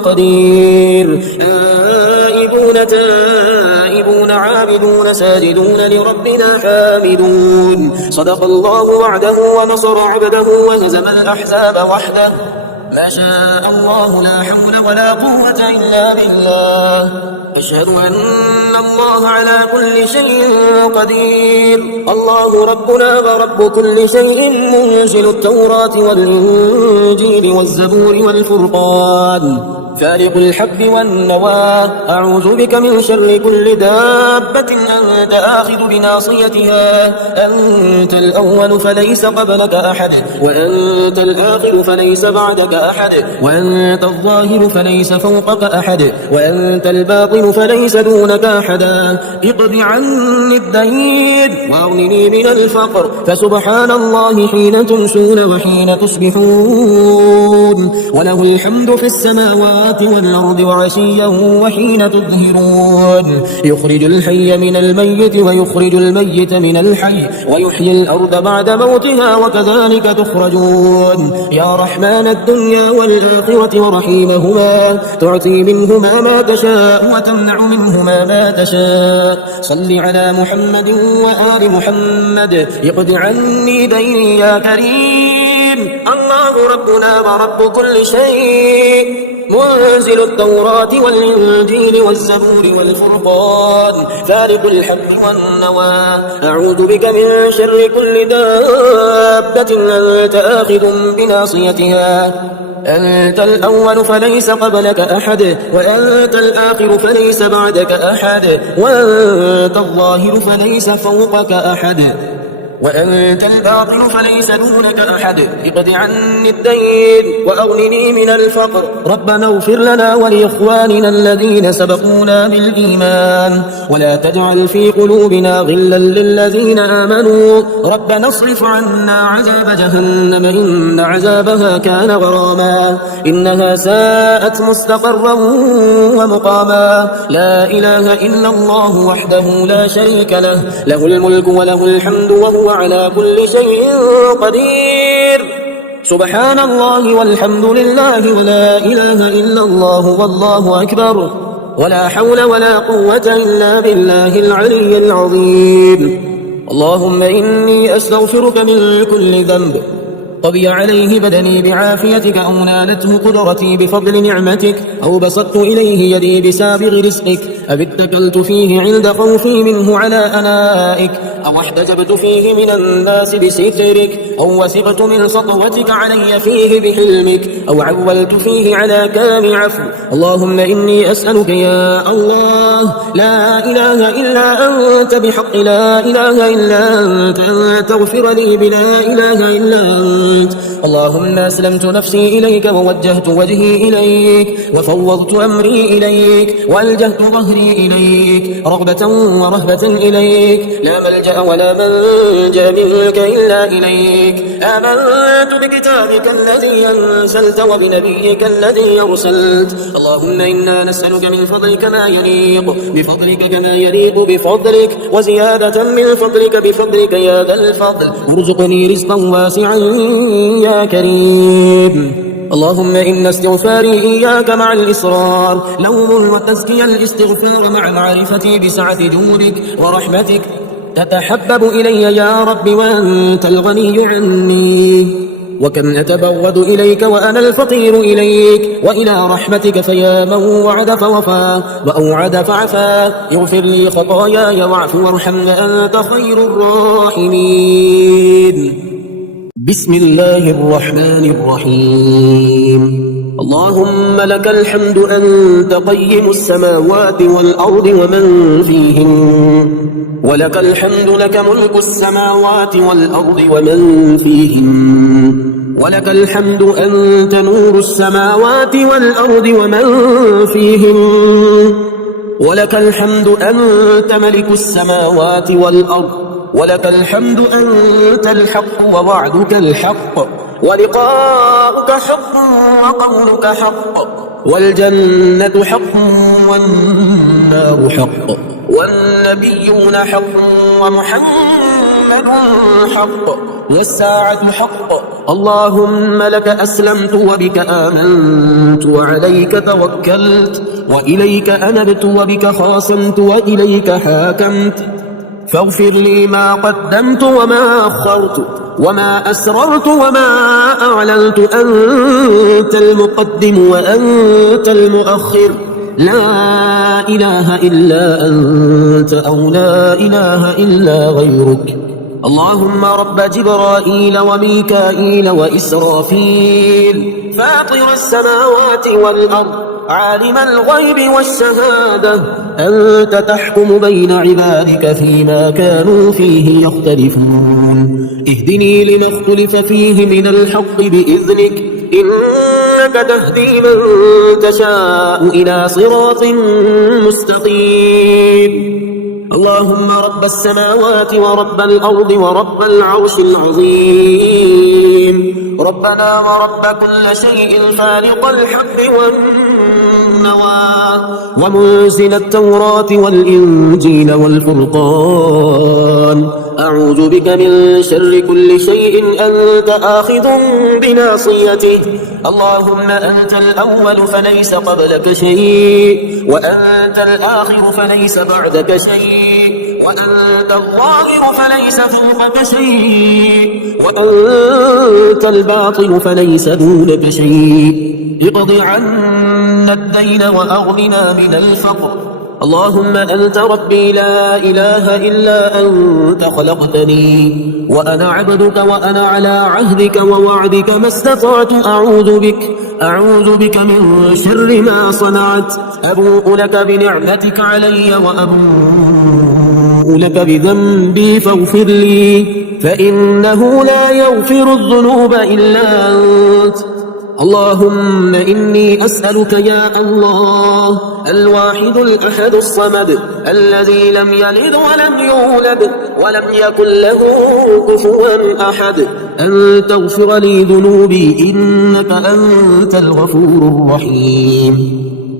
قدير. تائبون عابدون ساجدون لربنا حامدون. صدق الله وعده ونصر عبده وهزم الأحزاب وحده. ما شاء الله لا حول ولا قوة إلا بالله. أشهد أن الله على كل شيء قدير. الله ربنا ورب كل شيء، منزل التوراة والإنجيل والزبور والفرقان، فارق الحب والنوى. أعوذ بك من شر كل دابة أنت آخذ بناصيتها. أنت الأول فليس قبلك أحد، وأنت الآخر فليس بعدك أحد، وأنت الظاهر فليس فوقك أحد، وأنت الباطن فليس دونك أحدا. اقض عني الدين وأغنني من الفقر. فسبحان الله حين تمسون وحين تصبحون، وله الحمد في السماوات والأرض وعشيا وحين تظهرون. يخرج الحي من الميت ويخرج الميت من الحي ويحيي الأرض بعد موتها وكذلك تخرجون. يا رحمن الدنيا والآخرة ورحيمهما، تعطي منهما ما تشاء وتمنع منهما ما تشاء. صل على محمد وآل محمد. اقض عني ديني يا كريم. الله ربنا ورب كل شيء، منزل التوراة والإنجيل والزبور والفرقان، فارق الحب والنوى. أعوذ بك من شر كل دابة أنت آخذ بناصيتها. أنت الأول فليس قبلك أحد، وأنت الآخر فليس بعدك أحد، وأنت الظاهر فليس فوقك أحد، وأنت الباطن فليس دونك أحد. اقض عني الدين وأغنني من الفقر. ربنا اغفر لنا ولإخواننا الذين سبقونا بالإيمان، ولا تجعل في قلوبنا غلا للذين آمنوا. ربنا اصرف عنا عذاب جهنم إن عذابها كان غراما، إنها ساءت مستقرا ومقاما. لا إله إلا الله وحده لا شريك له، له الملك وله الحمد وهو على كل شيء قدير. سبحان الله والحمد لله ولا إله إلا الله والله أكبر، ولا حول ولا قوة إلا بالله العلي العظيم. اللهم إني أستغفرك من كل ذنب قضي عليه بدني بعافيتك، أو نالته قدرتي بفضل نعمتك، أو بسطت إليه يدي بسابغ رزقك، أو اتكلت فيه عند خوفي منه على أنائك، أو احتجبت فيه من الناس بسترك، أو وثقت من سطوتك علي فيه بحلمك، أو عولت فيه على كام عفو. اللهم إني أسألك يا الله لا إله إلا أنت، بحق لا إله إلا أنت، أن تغفر لي بلا إله إلا أنت. اللهم أسلمت نفسي إليك ووجهت وجهي إليك وفوضت أمري إليك وألجأت ظهري إليك، رغبة ورهبة إليك، لا ملجأ ولا منجا منك إلا إليك. آمنت بكتابك الذي أنزلت وبنبيك الذي أرسلت. اللهم إنا نسألك من فضلك ما يليق بفضلك كما يليق بفضلك، وزيادة من فضلك بفضلك يا ذا الفضل. ارزقني رزقا واسعا يا كريم. اللهم إن استغفاري إياك مع الإصرار لوم، وتزكي الاستغفار مع معرفتي بسعة جودك ورحمتك. تتحبب إلي يا رب وأنت الغني عني، وكم أتبغض إليك وأنا الفقير إليك وإلى رحمتك. فيا من وعد فوفى وأوعد فعفى، اغفر لي خطاياي واعف وارحم، أنت خير الراحمين. بسم الله الرحمن الرحيم. اللهم لك الحمد أنت قيم السماوات والأرض ومن فيهن، ولك الحمد لك ملك السماوات والأرض ومن فيهن، ولك الحمد أنت نور السماوات والأرض ومن فيهن، ولك الحمد أنت ملك السماوات والأرض، ولك الحمد أنت الحق ووعدك الحق ولقاؤك حق وقولك حق، والجنة حق والنار حق، والنبيون حق ومحمد حق، والساعة حق. اللهم لك أسلمت وبك آمنت وعليك توكلت وإليك أنبت وبك خاصمت وإليك حاكمت، فاغفر لي ما قدمت وما أخرت وما أسررت وما أعلنت، أنت المقدم وأنت المؤخر، لا إله إلا أنت أو لا إله إلا غيرك. اللهم رب جبرائيل وميكائيل وإسرافيل، فاطر السماوات والأرض، عالم الغيب والشهادة، أنت تحكم بين عبادك فيما كانوا فيه يختلفون، اهدني لما اختلف فيه من الحق بإذنك، إنك تهدي من تشاء إلى صراط مستقيم. اللهم رب السماوات ورب الأرض ورب العرش العظيم، ربنا ورب كل شيء خالق الحب والنوى، ومنزل التوراة والإنجيل والفرقان، أعوذ بك من شر كل شيء أنت آخذ بناصيته. اللهم أنت الأول فليس قبلك شيء، وأنت الآخر فليس بعدك شيء، وأنت الظاهر فليس فوقك شيء، وأنت الباطن فليس دونك شيء. اقض عنا الدين وأغننا من الفقر. اللهم أنت ربي لا إله إلا أنت، خلقتني وأنا عبدك وأنا على عهدك ووعدك ما استطعت، أعوذ بك من شر ما صنعت، أبوء لك بنعمتك علي وأبوء لك بذنبي فاغفر لي، فإنه لا يغفر الذنوب إلا أنت. اللهم إني أسألك يا الله الواحد الأحد الصمد الذي لم يلد ولم يولد ولم يكن له كفوا أحد، أن تغفر لي ذنوبي إنك أنت الغفور الرحيم.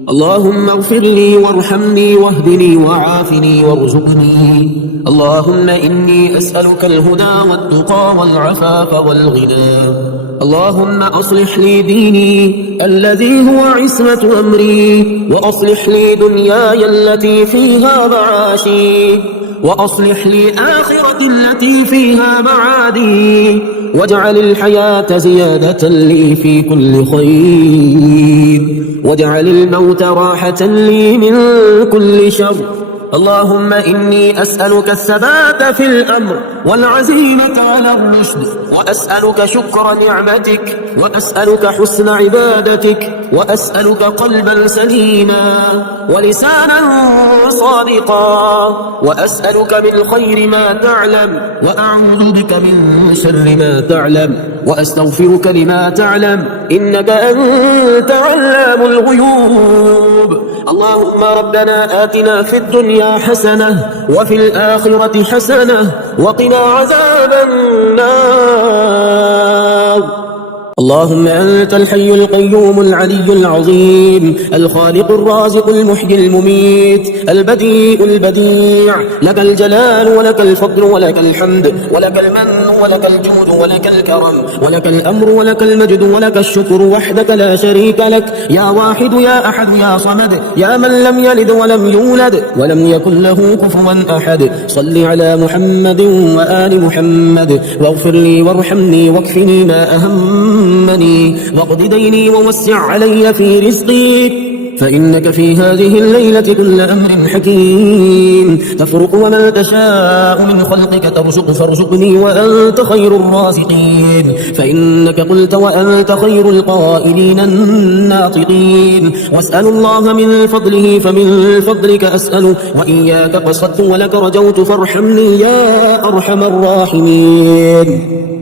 اللهم اغفر لي وارحمني واهدني وعافني وارزقني. اللهم إني أسألك الهدى والتقى والعفاف والغنى. اللهم أصلح لي ديني الذي هو عصمة أمري، وأصلح لي دنياي التي فيها معاشي، وأصلح لي آخرتي التي فيها معادي، واجعل الحياة زيادة لي في كل خير، واجعل الموت راحة لي من كل شر. اللهم إني أسألك الثبات في الأمر والعزيمة على الرشد، وأسألك شكر نعمتك، وأسألك حسن عبادتك، وأسألك قلبا سليما ولسانا صادقا، وأسألك من خير ما تعلم، وأعوذ بك من شر ما تعلم، وأستغفرك لما تعلم، إنك أنت علام الغيوب. اللهم ربنا آتنا في الدنيا حسنة وفي الآخرة حسنة وقنا عذاب النار. اللهم أنت الحي القيوم العلي العظيم، الخالق الرازق المحيي المميت، البديء البديع، لك الجلال ولك الفضل ولك الحمد ولك المن ولك الجود ولك الكرم ولك الأمر ولك المجد ولك الشكر وحدك لا شريك لك، يا واحد يا أحد يا صمد، يا من لم يلد ولم يولد ولم يكن له كفوا أحد. صل على محمد وآل محمد، واغفر لي وارحمني واكفني ما أهمني، واقض ديني ووسع علي في رزقي، فإنك في هذه الليلة كل أمر حكيم تفرق وما تشاء من خلقك ترزق فارزقني وأنت خير الرازقين فإنك قلت وأنت خير القائلين الناطقين واسأل الله من فضله فمن فضلك أسأل وإياك قصدت ولك رجوت فارحمني يا أرحم الراحمين